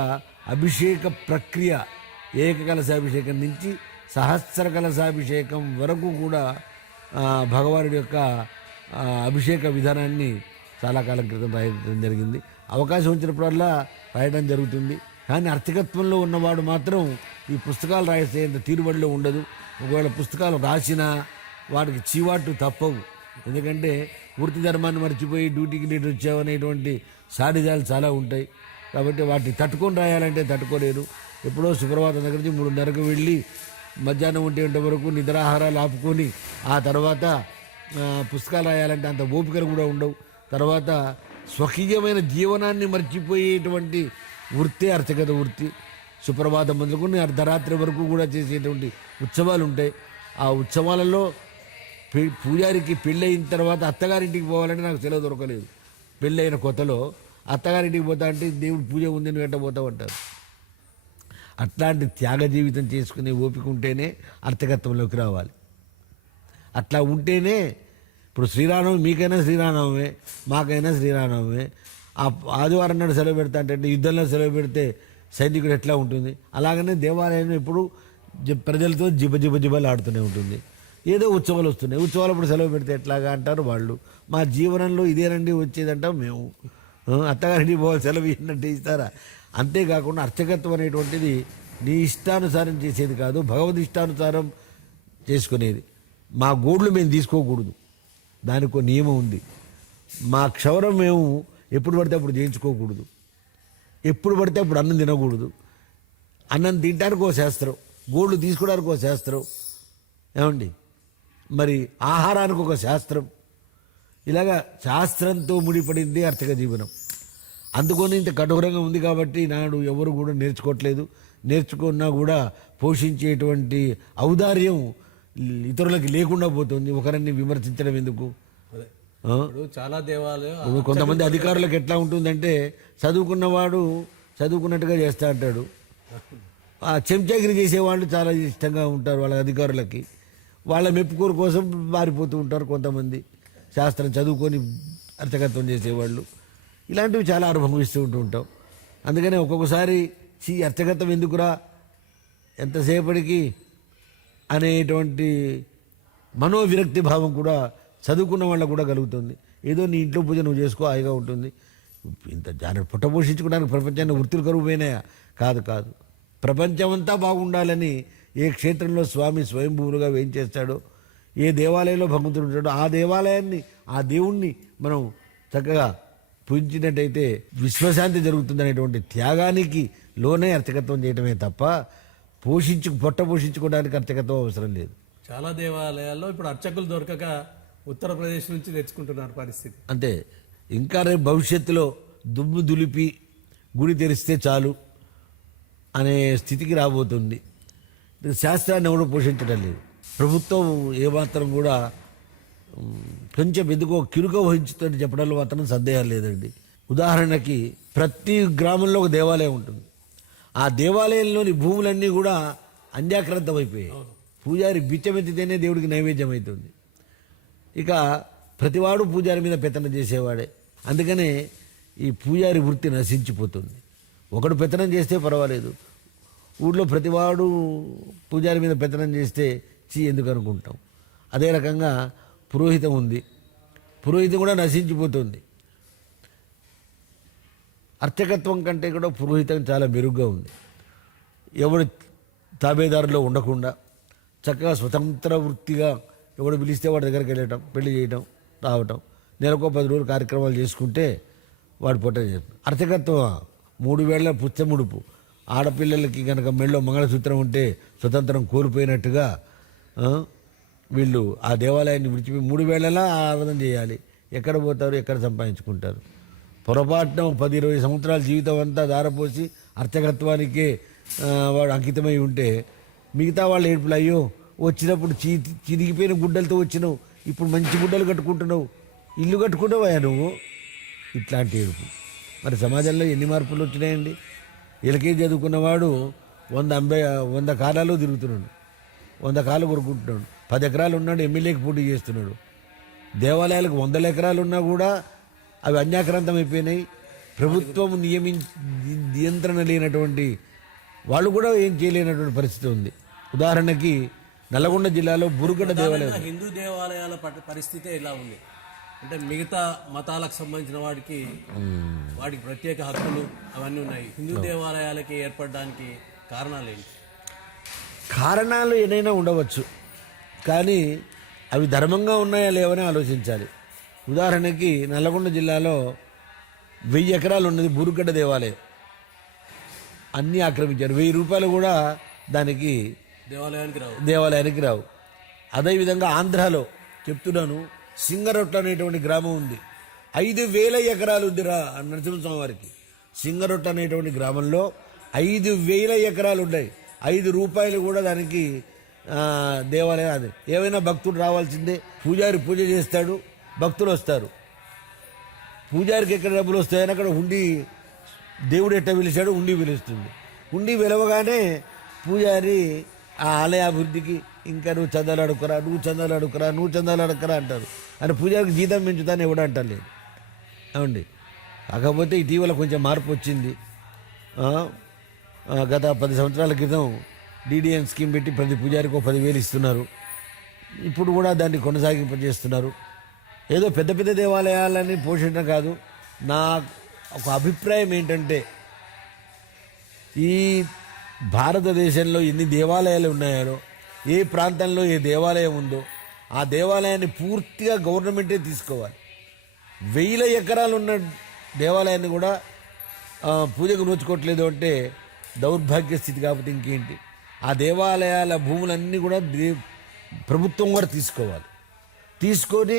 అభిషేక ప్రక్రియ, ఏకకలశాభిషేకం నుంచి సహస్ర కలశాభిషేకం వరకు కూడా భగవానుడి యొక్క అభిషేక విధానాన్ని చాలా కాలం క్రితం రాయడం జరిగింది. అవకాశం వచ్చినప్పుడల్లా రాయడం జరుగుతుంది. కానీ అర్చకత్వంలో ఉన్నవాడు మాత్రం ఈ పుస్తకాలు రాసేంత తీరుబడిలో ఉండదు. ఒకవేళ పుస్తకాలు రాసినా వాటికి చీవాట్లు తప్పవు. ఎందుకంటే వృత్తి ధర్మాన్ని మర్చిపోయి డ్యూటీకి లేట్ వచ్చావనేటువంటి సాడిజాలు చాలా ఉంటాయి. కాబట్టి వాటిని తట్టుకొని రాయాలంటే తట్టుకోలేరు. ఎప్పుడో సుప్రభాతం దగ్గర నుంచి 3:30కు వెళ్ళి మధ్యాహ్నం 1 గంట వరకు నిద్రాహారాలు ఆపుకొని ఆ తర్వాత పుస్తకాలు రాయాలంటే అంత ఓపికలు కూడా ఉండవు. తర్వాత స్వకీయమైన జీవనాన్ని మర్చిపోయేటువంటి వృత్తే అర్చకత వృత్తి. సుప్రభాతం మొదలుకొని అర్ధరాత్రి వరకు కూడా చేసేటువంటి ఉత్సవాలు ఉంటాయి. ఆ ఉత్సవాలలో పూజారికి పెళ్ళయిన తర్వాత అత్తగారింటికి పోవాలంటే నాకు సెలవు దొరకలేదు. పెళ్ళైన కొత్తలో అత్తగారింటికి పోతా అంటే దేవుడు పూజ ఉందని వెంటబోతావు అంటారు. అట్లాంటి త్యాగ జీవితం చేసుకునే ఓపిక ఉంటేనే అర్చకత్వంలోకి రావాలి. అట్లా ఉంటేనే, ఇప్పుడు శ్రీరామనవమి మీకైనా శ్రీరామనవమే, మాకైనా శ్రీరామనవమే. ఆ ఆదివారం నాడు సెలవు పెడతా అంటే యుద్ధంలో సెలవు పెడితే సైనికుడు ఎట్లా ఉంటుంది? అలాగనే దేవాలయం ఎప్పుడు ప్రజలతో జిబజిబలాడుతూనే ఉంటుంది. ఏదో ఉత్సవాలు వస్తున్నాయి, ఉత్సవాలప్పుడు సెలవు పెడితే ఎట్లాగా అంటారు వాళ్ళు. మా జీవనంలో ఇదేనండి వచ్చేదంటాం మేము. అత్తగారింటికి పోవాలి సెలవు ఇవ్వండి ఇస్తారా? అంతేకాకుండా అర్చకత్వం అనేటువంటిది నీ ఇష్టానుసారం చేసేది కాదు, భగవద్ ఇష్టానుసారం చేసుకునేది. మా గోడ్లు మేము తీసుకోకూడదు, దానికి ఒక నియమం ఉంది. మా క్షవరం మేము ఎప్పుడు పడితే అప్పుడు చేయించుకోకూడదు, ఎప్పుడు పడితే అప్పుడు అన్నం తినకూడదు. అన్నం తినడానికి ఒక శాస్త్రం, గోళ్ళు తీసుకోవడానికి ఒక శాస్త్రం, ఏమండి మరి ఆహారానికి ఒక శాస్త్రం. ఇలాగా శాస్త్రంతో ముడిపడింది అర్చక జీవనం. అందుకని ఇంత కఠోరంగా ఉంది కాబట్టి నాడు ఎవరు కూడా నేర్చుకోవట్లేదు. నేర్చుకున్నా కూడా పోషించేటువంటి ఔదార్యం ఇతరులకి లేకుండా పోతుంది. ఒకరిని విమర్శించడం ఎందుకు? అదే ఇప్పుడు చాలా దేవాలయం ఇప్పుడు కొంతమంది అధికారులకు ఎట్లా ఉంటుందంటే చదువుకున్నవాడు చదువుకున్నట్టుగా చేస్తా అంటాడు. ఆ చెంచాగిరి చేసేవాళ్ళు చాలా ఇష్టంగా ఉంటారు వాళ్ళ అధికారులకి. వాళ్ళ మెప్పుకోరు కోసం మారిపోతూ ఉంటారు కొంతమంది శాస్త్రం చదువుకొని అర్చకత్వం చేసేవాళ్ళు. ఇలాంటివి చాలా అనుభవిస్తూ ఉంటాం. అందుకనే ఒక్కొక్కసారి అర్చకత్వం ఎందుకురా ఎంతసేపటికి అనేటువంటి మనోవిరక్తి భావం కూడా చదువుకున్న వాళ్ళకు కూడా కలుగుతుంది. ఏదో నీ ఇంట్లో పూజ నువ్వు చేసుకో, హాయిగా ఉంటుంది. ఇంత పుట్ట పోషించుకోవడానికి ప్రపంచాన్ని వృత్తులు కరువు పోయినాయా? కాదు కాదు, ప్రపంచమంతా బాగుండాలని ఏ క్షేత్రంలో స్వామి స్వయంభూలుగా వేయించేస్తాడో, ఏ దేవాలయంలో భగవంతుడు ఉంటాడో ఆ దేవాలయాన్ని, ఆ దేవుణ్ణి మనం చక్కగా పూజించినట్టయితే విశ్వశాంతి జరుగుతుందనేటువంటి త్యాగానికి లోనే అర్చకత్వం చేయటమే తప్ప పొట్ట పోషించుకోవడానికి అర్చకత్వం అవసరం లేదు. చాలా దేవాలయాల్లో ఇప్పుడు అర్చకులు దొరకక ఉత్తరప్రదేశ్ నుంచి తెచ్చుకుంటున్నారు పరిస్థితి. అంతే. ఇంకా రేపు భవిష్యత్తులో దుమ్ము దులిపి గుడి తెరిస్తే చాలు అనే స్థితికి రాబోతుంది. శాస్త్రాన్ని ఎవడు పోషించడం లేదు. ప్రభుత్వం ఏమాత్రం కూడా కొంచెం ఎందుకో కిరుక వహించుతుందని చెప్పడంలో మాత్రం సందేహం లేదండి. ఉదాహరణకి ప్రతి గ్రామంలో ఒక దేవాలయం ఉంటుంది. ఆ దేవాలయంలోని భూములన్నీ కూడా అన్యాక్రాంతం అయిపోయాయి. పూజారి బిచ్చమెత్తితేనే దేవుడికి నైవేద్యం అవుతుంది. ఇక ప్రతివాడు పూజారి మీద పెత్తనం చేసేవాడే. అందుకనే ఈ పూజారి వృత్తి నశించిపోతుంది. ఒకడు పెత్తనం చేస్తే పర్వాలేదు, ఊళ్ళో ప్రతివాడు పూజారి మీద పెత్తనం చేస్తే ఎందుకు అనుకుంటాం. అదే రకంగా పురోహితం ఉంది, పురోహితం కూడా నశించిపోతుంది. అర్చకత్వం కంటే కూడా పురోహితం చాలా మెరుగ్గా ఉంది. ఎవడు తాబేదారులో ఉండకుండా చక్కగా స్వతంత్ర వృత్తిగా ఎవడు పిలిస్తే వాడి దగ్గరికి వెళ్ళటం, పెళ్లి చేయటం, రావటం, నెలకో 10 రోజులు కార్యక్రమాలు చేసుకుంటే వాడు పొట్ట చేస్తాడు. అర్చకత్వం 3 వేళ పుచ్చముడుపు. ఆడపిల్లలకి కనుక మెళ్ళో మంగళసూత్రం ఉంటే స్వతంత్రం కోల్పోయినట్టుగా వీళ్ళు ఆ దేవాలయాన్ని విడిచిపోయి 3 వేళలా ఆరాధన చేయాలి. ఎక్కడ పోతారు, ఎక్కడ సంపాదించుకుంటారు? పొరపాటున 10-20 సంవత్సరాల జీవితం అంతా దారపోసి అర్చకత్వానికే వాడు అంకితమై ఉంటే మిగతా వాళ్ళు ఏడుపులు, అయ్యో వచ్చినప్పుడు చిరిగిపోయిన గుడ్డలతో వచ్చినావు, ఇప్పుడు మంచి గుడ్డలు కట్టుకుంటున్నావు, ఇల్లు కట్టుకుంటావా నువ్వు, ఇట్లాంటి ఏడుపు. మరి సమాజంలో ఎన్ని మార్పులు వచ్చినాయండి? ఎల్కేజీ చదువుకున్నవాడు 100 కాలాలు తిరుగుతున్నాడు, 100 కాలు కొరుకుంటున్నాడు, 10 ఎకరాలు ఉన్నాడు, ఎమ్మెల్యేకి పోటీ చేస్తున్నాడు. దేవాలయాలకు 100 ఎకరాలు ఉన్నా కూడా అవి అన్యాక్రాంతం అయిపోయినాయి. ప్రభుత్వం నియంత్రణ లేనటువంటి వాళ్ళు కూడా ఏం చేయలేనటువంటి పరిస్థితి ఉంది. ఉదాహరణకి నల్లగొండ జిల్లాలో బురుగడ దేవాలయం. హిందూ దేవాలయాల పరిస్థితి ఎలా ఉంది అంటే మిగతా మతాలకు సంబంధించిన వాటికి ప్రత్యేక హక్కులు అవన్నీ ఉన్నాయి. హిందూ దేవాలయాలకి ఏర్పడడానికి కారణాలు ఏంటి? కారణాలు ఏదైనా ఉండవచ్చు, కానీ అవి ధర్మంగా ఉన్నాయా లేవని ఆలోచించాలి. ఉదాహరణకి నల్లగొండ జిల్లాలో 1000 ఎకరాలు ఉన్నది బురుగడ్డ దేవాలయం, అన్నీ ఆక్రమించారు. 1000 రూపాయలు కూడా దానికి దేవాలయానికి రావు. అదేవిధంగా ఆంధ్రాలో చెప్తున్నాను, సింగరొట్ల అనేటువంటి గ్రామం ఉంది, 5000 ఎకరాలు ఉందిరా నరసింహస్వామి వారికి. సింగరొట్ట అనేటువంటి గ్రామంలో 5000 ఎకరాలు ఉన్నాయి. 5 రూపాయలు కూడా దానికి దేవాలయం. అది ఏమైనా భక్తుడు రావాల్సిందే. పూజారి పూజ చేస్తాడు, భక్తులు వస్తారు. పూజారికి ఎక్కడ డబ్బులు వస్తాయని అక్కడ ఉండి, దేవుడు ఎట్ట పిలిచాడు ఉండి పిలుస్తుంది. ఉండి పిలవగానే పూజారి ఆ ఆలయాభివృద్ధికి ఇంకా నువ్వు చందాలు అడుగురా, నువ్వు చందాలు అడుగురా, నువ్వు చందాలు అడుగురా అంటారు. అని పూజారికి జీతం పెంచుతాను ఎవడు అంటలేదు. ఏమండి, కాకపోతే ఇటీవల కొంచెం మార్పు వచ్చింది. గత 10 సంవత్సరాల క్రితం DDN స్కీమ్ పెట్టి ప్రతి పూజారికి 10,000 ఇస్తున్నారు. ఇప్పుడు కూడా దాన్ని కొనసాగింపజేస్తున్నారు. ఏదో పెద్ద పెద్ద దేవాలయాలని పోషించడం కాదు. నా ఒక అభిప్రాయం ఏంటంటే ఈ భారతదేశంలో ఎన్ని దేవాలయాలు ఉన్నాయో, ఏ ప్రాంతంలో ఏ దేవాలయం ఉందో ఆ దేవాలయాన్ని పూర్తిగా గవర్నమెంటే తీసుకోవాలి. 1000 ఎకరాలు ఉన్న దేవాలయాన్ని కూడా పూజకు నోచుకోవట్లేదు అంటే దౌర్భాగ్య స్థితి. కాబట్టి ఇంకేంటి, ఆ దేవాలయాల భూములన్నీ కూడా ప్రభుత్వం కూడా తీసుకోవాలి. తీసుకొని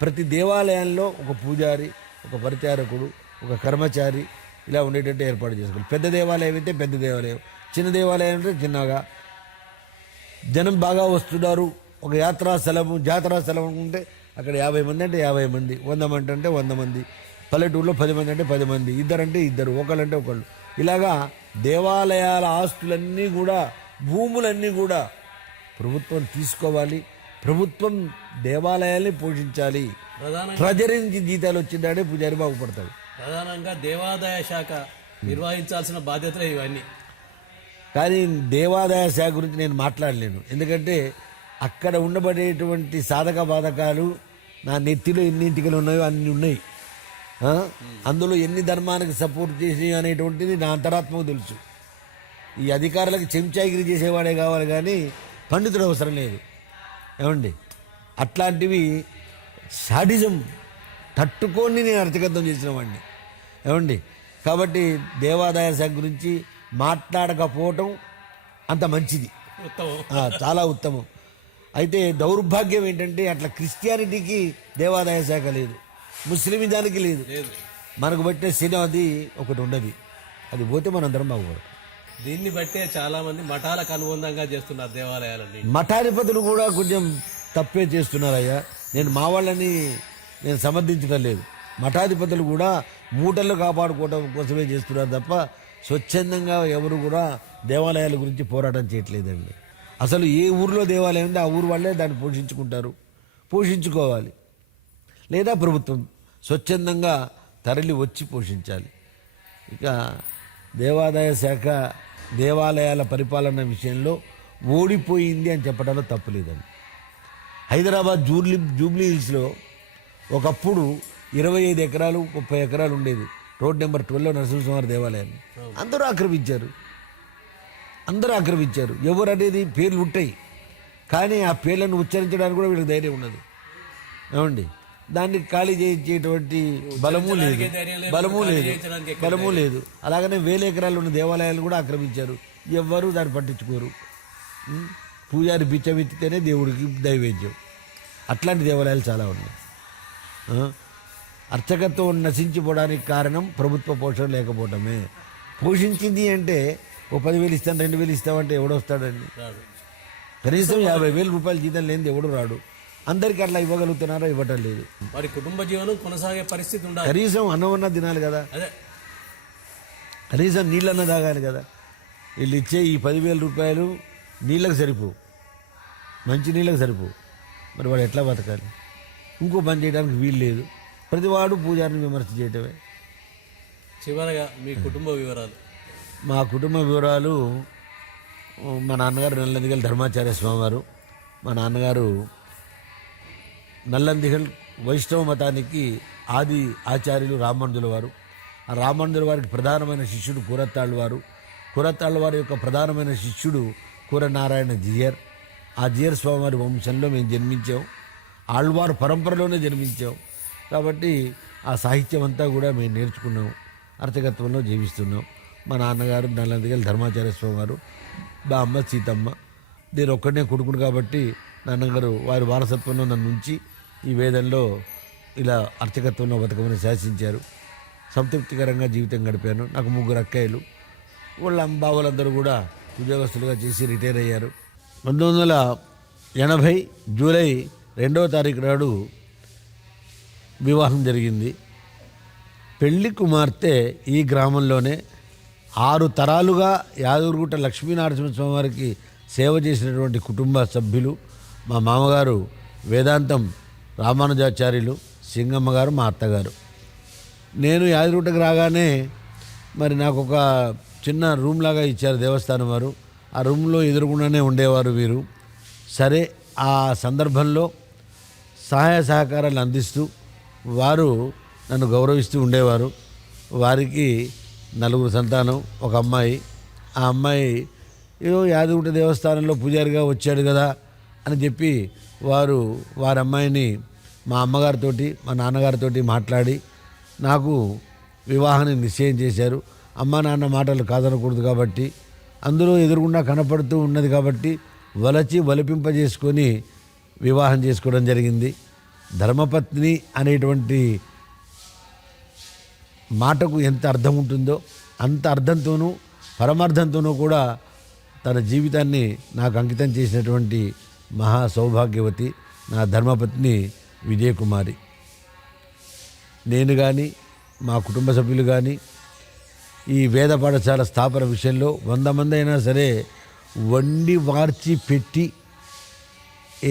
ప్రతి దేవాలయంలో ఒక పూజారి, ఒక పరిచారకుడు, ఒక కర్మచారి ఇలా ఉండేటట్టు ఏర్పాటు చేసుకోవాలి. పెద్ద దేవాలయం అయితే పెద్ద దేవాలయం, చిన్న దేవాలయం అంటే చిన్నగా. జనం బాగా వస్తున్నారు, ఒక జాతరా స్థలం ఉంటే అక్కడ 50 మంది అంటే 50 మంది, 100 మంది అంటే 100 మంది, పల్లెటూరులో 10 మంది అంటే 10 మంది, ఇద్దరంటే ఇద్దరు, ఒకళ్ళంటే ఒకళ్ళు. ఇలాగా దేవాలయాల ఆస్తులన్నీ కూడా, భూములన్నీ కూడా ప్రభుత్వం తీసుకోవాలి. ప్రభుత్వం దేవాలయాల్ని పోషించాలి. ట్రెజరీ నుంచి జీతాలు వచ్చిందంటే పూజారి బాగుపడతాడు. ప్రధానంగా దేవాదాయ శాఖ నిర్వహించాల్సిన బాధ్యతలు ఇవన్నీ. కానీ దేవాదాయ శాఖ గురించి నేను మాట్లాడలేను. ఎందుకంటే అక్కడ ఉండబడేటువంటి సాధక బాధకాలు నా నెత్తిలో ఎన్ని ఇంటికలు ఉన్నాయో అన్ని ఉన్నాయి. అందులో ఎన్ని ధర్మానికి సపోర్ట్ చేసి అనేటువంటిది నా అంతరాత్మకు తెలుసు. ఈ అధికారులకు చెంచాగిరి చేసేవాడే కావాలి కానీ పండితుడు అవసరం లేదు. ఏమండి, అట్లాంటివి సాడిజం తట్టుకొని నేను అర్థకర్థం చేసిన వాడిని. ఏమండి, కాబట్టి దేవాదాయ శాఖ గురించి మాట్లాడకపోవటం అంత మంచిది, చాలా ఉత్తమం. అయితే దౌర్భాగ్యం ఏంటంటే అట్లా క్రిస్టియానిటీకి దేవాదాయ శాఖ లేదు, ముస్లిమిజానికి లేదు. మనకు బట్టే సినిమాది ఒకటి ఉండదు, అది పోతే మనందరం బాగుపడతాం. దీన్ని బట్టే చాలా మంది మఠాలకు అనుబంధంగా చేస్తున్నారు దేవాలయాలని. మఠాధిపతులు కూడా కొంచెం తప్పే చేస్తున్నారయ్యా. నేను మా వాళ్ళని నేను సమర్థించడం లేదు. మఠాధిపతులు కూడా మూటలు కాపాడుకోవడం కోసమే చేస్తున్నారు తప్ప స్వచ్ఛందంగా ఎవరు కూడా దేవాలయాల గురించి పోరాటం చేయట్లేదండి. అసలు ఏ ఊరిలో దేవాలయం ఉందో ఆ ఊరు వాళ్ళే దాన్ని పోషించుకుంటారు, పోషించుకోవాలి. లేదా ప్రభుత్వం స్వచ్ఛందంగా తరలి వచ్చి పోషించాలి. ఇక దేవాదాయ శాఖ దేవాలయాల పరిపాలన విషయంలో ఓడిపోయింది అని చెప్పడంలో తప్పులేదండి. హైదరాబాద్ జూబ్లీ హిల్స్లో ఒకప్పుడు 25 ఎకరాలు 30 ఎకరాలు ఉండేది. రోడ్ నెంబర్ 12లో నరసింహస్వామి దేవాలయాన్ని అందరూ ఆక్రమించారు. ఎవరు అనేది పేర్లు ఉంటాయి కానీ ఆ పేర్లను ఉచ్చరించడానికి కూడా వీళ్ళకి ధైర్యం ఉండదు. ఏమండి, దాన్ని ఖాళీ చేయించేటువంటి బలము లేదు. అలాగనే 1000 ఎకరాలు ఉన్న దేవాలయాలు కూడా ఆక్రమించారు. ఎవ్వరూ దాన్ని పట్టించుకోరు. పూజారి బిచ్చమెత్తితేనే దేవుడికి దైవేద్యం. అట్లాంటి దేవాలయాలు చాలా ఉన్నాయి. అర్చకత్వం నశించిపోవడానికి కారణం ప్రభుత్వ పోషణ లేకపోవటమే. పోషించింది అంటే ఓ 10,000 ఇస్తాను 2,000 ఇస్తామంటే ఎవడొస్తాడండి? కనీసం 50,000 రూపాయల జీతం లేనిది ఎవడు రాడు. అందరికీ అట్లా ఇవ్వగలుగుతున్నారా? ఇవ్వటం లేదు. వారి కుటుంబ జీవనం కొనసాగే పరిస్థితి ఉండాలి. కనీసం అన్నమన్నా తినాలి కదా, కనీసం నీళ్ళన్నా తాగాలి కదా. వీళ్ళు ఇచ్చే ఈ 10,000 రూపాయలు నీళ్ళకి సరిపోవు, మంచి నీళ్ళకి సరిపోవు. మరి వాడు ఎట్లా బతకాలి? ఇంకో పని చేయడానికి వీలు లేదు. ప్రతివాడు పూజారిని విమర్శ చేయటమే. చివరగా మీ కుటుంబ వివరాలు. మా కుటుంబ వివరాలు: మా నాన్నగారు నల్లందిగల్ ధర్మాచార్య స్వామివారు. మా నాన్నగారు నల్లందిగల్ వైష్ణవ మతానికి ఆది ఆచార్యులు రామానుజుల వారు. ఆ రామానుజుల వారికి ప్రధానమైన శిష్యుడు కూరత్తాళ్ళ వారు. కూరత్తాళ్ళ వారి యొక్క ప్రధానమైన శిష్యుడు కూరనారాయణ జీయర్. ఆ జీయర్ స్వామివారి వంశంలో మేము జన్మించాం, ఆళ్వారు పరంపరలోనే జన్మించాం. కాబట్టి ఆ సాహిత్యం అంతా కూడా మేము నేర్చుకున్నాం, అర్చకత్వంలో జీవిస్తున్నాం. మా నాన్నగారు నల్లందిగల్ ధర్మాచార్య స్వామి వారు, మా అమ్మ సీతమ్మ. నేను ఒక్కడనే కొడుకుడు కాబట్టి నాన్నగారు వారి వారసత్వంలో నన్ను ఉంచి ఈ వేదంలో ఇలా అర్చకత్వంలో బతకమని శాసించారు. సంతృప్తికరంగా జీవితం గడిపాను. నాకు 3 అక్కయ్యలు. వాళ్ళ బావలందరూ కూడా ఉద్యోగస్తులుగా చేసి రిటైర్ అయ్యారు. 1980 జూలై 2వ తారీఖు నాడు వివాహం జరిగింది. పెళ్లి కుమార్తె ఈ గ్రామంలోనే 6 తరాలుగా యాదగిరిగుట్ట లక్ష్మీనరసింహస్వామి వారికి సేవ చేసినటువంటి కుటుంబ సభ్యులు. మా మామగారు వేదాంతం రామానుజాచార్యులు, సింగమ్మ గారు మా అత్తగారు. నేను యాదగిరిగుట్టకు రాగానే మరి నాకు ఒక చిన్న రూమ్ లాగా ఇచ్చారు దేవస్థానం వారు. ఆ రూమ్లో ఎదురుగుండానే ఉండేవారు వీరు. సరే ఆ సందర్భంలో సహాయ సహకారాలు అందిస్తూ వారు నన్ను గౌరవిస్తూ ఉండేవారు. వారికి 4 సంతానం, ఒక అమ్మాయి. ఆ అమ్మాయి ఏదో యాదగిరి దేవస్థానంలో పూజారిగా వచ్చాడు కదా అని చెప్పి వారి అమ్మాయిని మా అమ్మగారితోటి మా నాన్నగారితోటి మాట్లాడి నాకు వివాహాన్ని నిశ్చయం చేశారు. అమ్మ నాన్న మాటలు కాదనకూడదు కాబట్టి, అందులో ఎదురుగుండా కనపడుతూ ఉన్నది కాబట్టి వలపింపజేసుకొని వివాహం చేసుకోవడం జరిగింది. ధర్మపత్ని అనేటువంటి మాటకు ఎంత అర్థం ఉంటుందో అంత అర్థంతోనూ పరమార్థంతోనూ కూడా తన జీవితాన్ని నాకు అంకితం చేసినటువంటి మహా సౌభాగ్యవతి నా ధర్మపత్ని విజయకుమారి. నేను కానీ మా కుటుంబ సభ్యులు కానీ ఈ వేద పాఠశాల స్థాపన విషయంలో 100 మంది అయినా సరే వండి వార్చి పెట్టి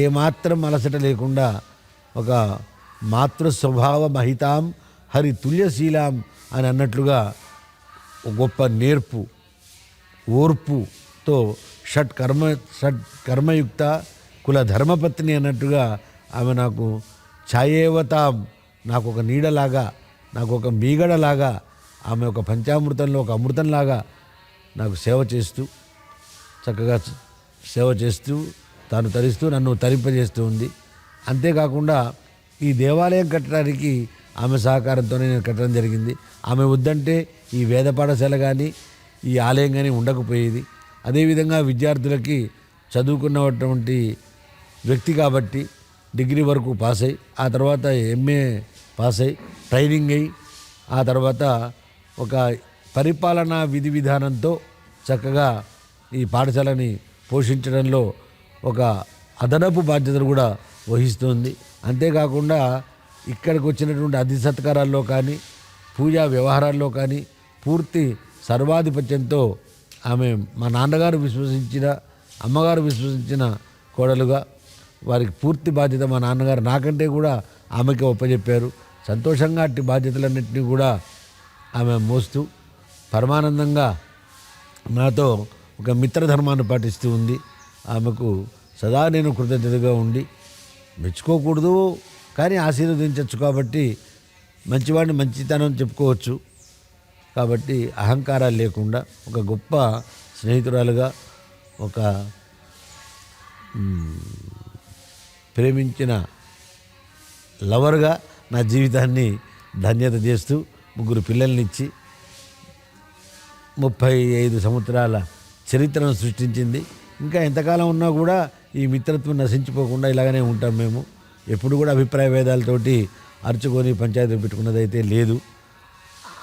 ఏమాత్రం అలసట లేకుండా ఒక మాతృ స్వభావ మహితాం హరి తుల్యశీలాం అని అన్నట్లుగా గొప్ప నేర్పు ఓర్పుతో షట్ కర్మయుక్త కుల ధర్మపత్ని అన్నట్టుగా ఆమె నాకు ఛాయేవతాం, నాకు ఒక నీడలాగా, నాకు ఒక మీగడలాగా, ఆమె ఒక పంచామృతంలో ఒక అమృతంలాగా నాకు సేవ చేస్తూ చక్కగా సేవ చేస్తూ తాను తరిస్తూ నన్ను తరింపజేస్తూ ఉంది. అంతేకాకుండా ఈ దేవాలయం కట్టడానికి ఆమె సహకారంతోనే నేను కట్టడం జరిగింది. ఆమె వద్దంటే ఈ వేద పాఠశాల కానీ ఈ ఆలయం కానీ ఉండకపోయేది. అదేవిధంగా విద్యార్థులకి చదువుకున్నటువంటి వ్యక్తి కాబట్టి డిగ్రీ వరకు పాస్ అయ్యి ఆ తర్వాత ఎంఏ పాస్ అయ్యి ట్రైనింగ్ అయ్యి ఆ తర్వాత ఒక పరిపాలనా విధి విధానంతో చక్కగా ఈ పాఠశాలని పోషించడంలో ఒక అదనపు బాధ్యతను కూడా వహిస్తుంది. అంతేకాకుండా ఇక్కడికి వచ్చినటువంటి అతిథి సత్కారాల్లో కానీ పూజా వ్యవహారాల్లో కానీ పూర్తి సర్వాధిపత్యంతో ఆమె మా నాన్నగారు విశ్వసించిన అమ్మగారు విశ్వసించిన కోడలుగా వారికి పూర్తి బాధ్యత మా నాన్నగారు నాకంటే కూడా ఆమెకి ఒప్పజెప్పారు. సంతోషంగా అట్టి బాధ్యతలన్నింటినీ కూడా ఆమె మోస్తూ పరమానందంగా నాతో ఒక మిత్రధర్మాన్ని పాటిస్తూ ఉంది. ఆమెకు సదా నేను కృతజ్ఞతగా ఉండి మెచ్చుకోకూడదు కానీ ఆశీర్వదించవచ్చు కాబట్టి మంచివాడిని మంచితనం చెప్పుకోవచ్చు. కాబట్టి అహంకారాలు లేకుండా ఒక గొప్ప స్నేహితురాలుగా ఒక ప్రేమించిన లవర్గా నా జీవితాన్ని ధన్యత చేస్తూ 3 పిల్లల్నిచ్చి 35 సంవత్సరాల చరిత్రను సృష్టించింది. ఇంకా ఎంతకాలం ఉన్నా కూడా ఈ మిత్రత్వం నశించిపోకుండా ఇలాగనే ఉంటాం మేము. ఎప్పుడు కూడా అభిప్రాయ భేదాలతోటి అరుచుకొని పంచాయతీలు పెట్టుకున్నదైతే లేదు.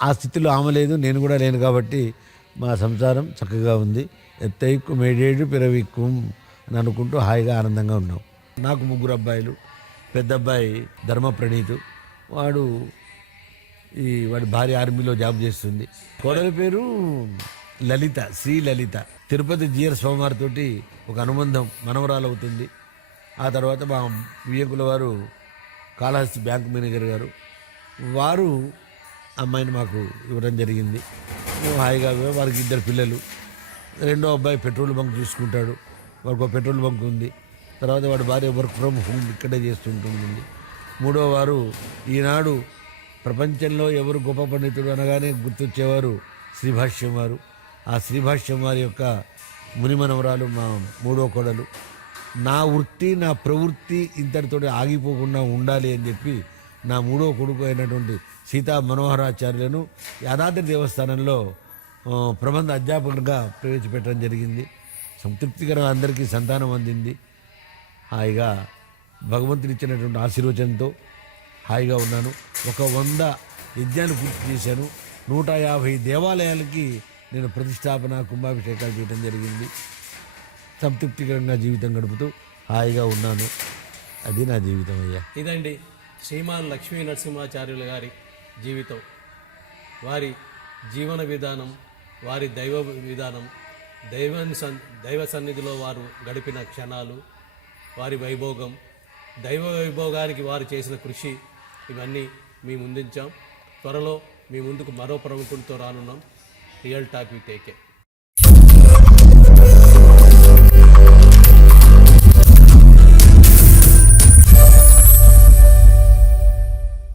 ఆ స్థితిలో ఆమె లేదు, నేను కూడా లేను కాబట్టి మా సంసారం చక్కగా ఉంది. ఎత్తైక్కు మేడేడు పిరవిక్కుం అని అనుకుంటూ హాయిగా ఆనందంగా ఉన్నాం. నాకు 3 అబ్బాయిలు. పెద్ద అబ్బాయి ధర్మప్రణీతు, వాడి భార్య ఆర్మీలో జాబ్ చేస్తుంది. కోడలి పేరు లలిత, శ్రీ లలిత. తిరుపతి జిఆర్ స్వామివారితోటి ఒక అనుబంధం మనవరాలు అవుతుంది. ఆ తర్వాత మా వియ్యకుల వారు కాళహస్తి బ్యాంక్ మేనేజర్ గారు, వారు అమ్మాయిని మాకు ఇవ్వడం జరిగింది. మేము హాయిగా వారికి 2 పిల్లలు. రెండో అబ్బాయి పెట్రోల్ బంక్ చూసుకుంటాడు, వారికి ఒక పెట్రోల్ బంక్ ఉంది. తర్వాత వాడి భార్య వర్క్ ఫ్రమ్ హోమ్ ఇక్కడే చేస్తుంటుంది. మూడో వారు ఈనాడు ప్రపంచంలో ఎవరు గొప్ప పండితుడు అనగానే గుర్తొచ్చేవారు శ్రీభాష్యం వారు. ఆ శ్రీభాష్యం వారి యొక్క మునిమనవరాలు మా 3వ కోడలు. నా వృత్తి నా ప్రవృత్తి ఇంతటితో ఆగిపోకుండా ఉండాలి అని చెప్పి నా 3వ కొడుకు అయినటువంటి సీతా మనోహరాచార్యులను యాదాద్రి దేవస్థానంలో ప్రబంధ అధ్యాపకుడిగా ప్రవేశపెట్టడం జరిగింది. సంతృప్తికరంగా అందరికీ సంతానం అందింది. హాయిగా భగవంతుడు ఇచ్చినటువంటి ఆశీర్వచనంతో హాయిగా ఉన్నాను. 100 యజ్ఞాలు పూర్తి చేశాను. 150 దేవాలయాలకి నేను ప్రతిష్టాపన కుంభాభిషేకాలు చేయడం జరిగింది. సంతృప్తికరంగా జీవితం గడుపుతూ హాయిగా ఉన్నాను. అది నా జీవితం అయ్యా. ఇదండి శ్రీమాన్ లక్ష్మీ నరసింహాచార్యుల గారి జీవితం, వారి జీవన విధానం, వారి దైవ విధానం, దైవ సన్నిధిలో వారు గడిపిన క్షణాలు, వారి వైభోగం, దైవ వైభోగానికి వారు చేసిన కృషి, ఇవన్నీ మీ ముందుంచాం. త్వరలో మీ ముందుకు మరో ప్రముఖుడితో రానున్నాం. Real talk with AK.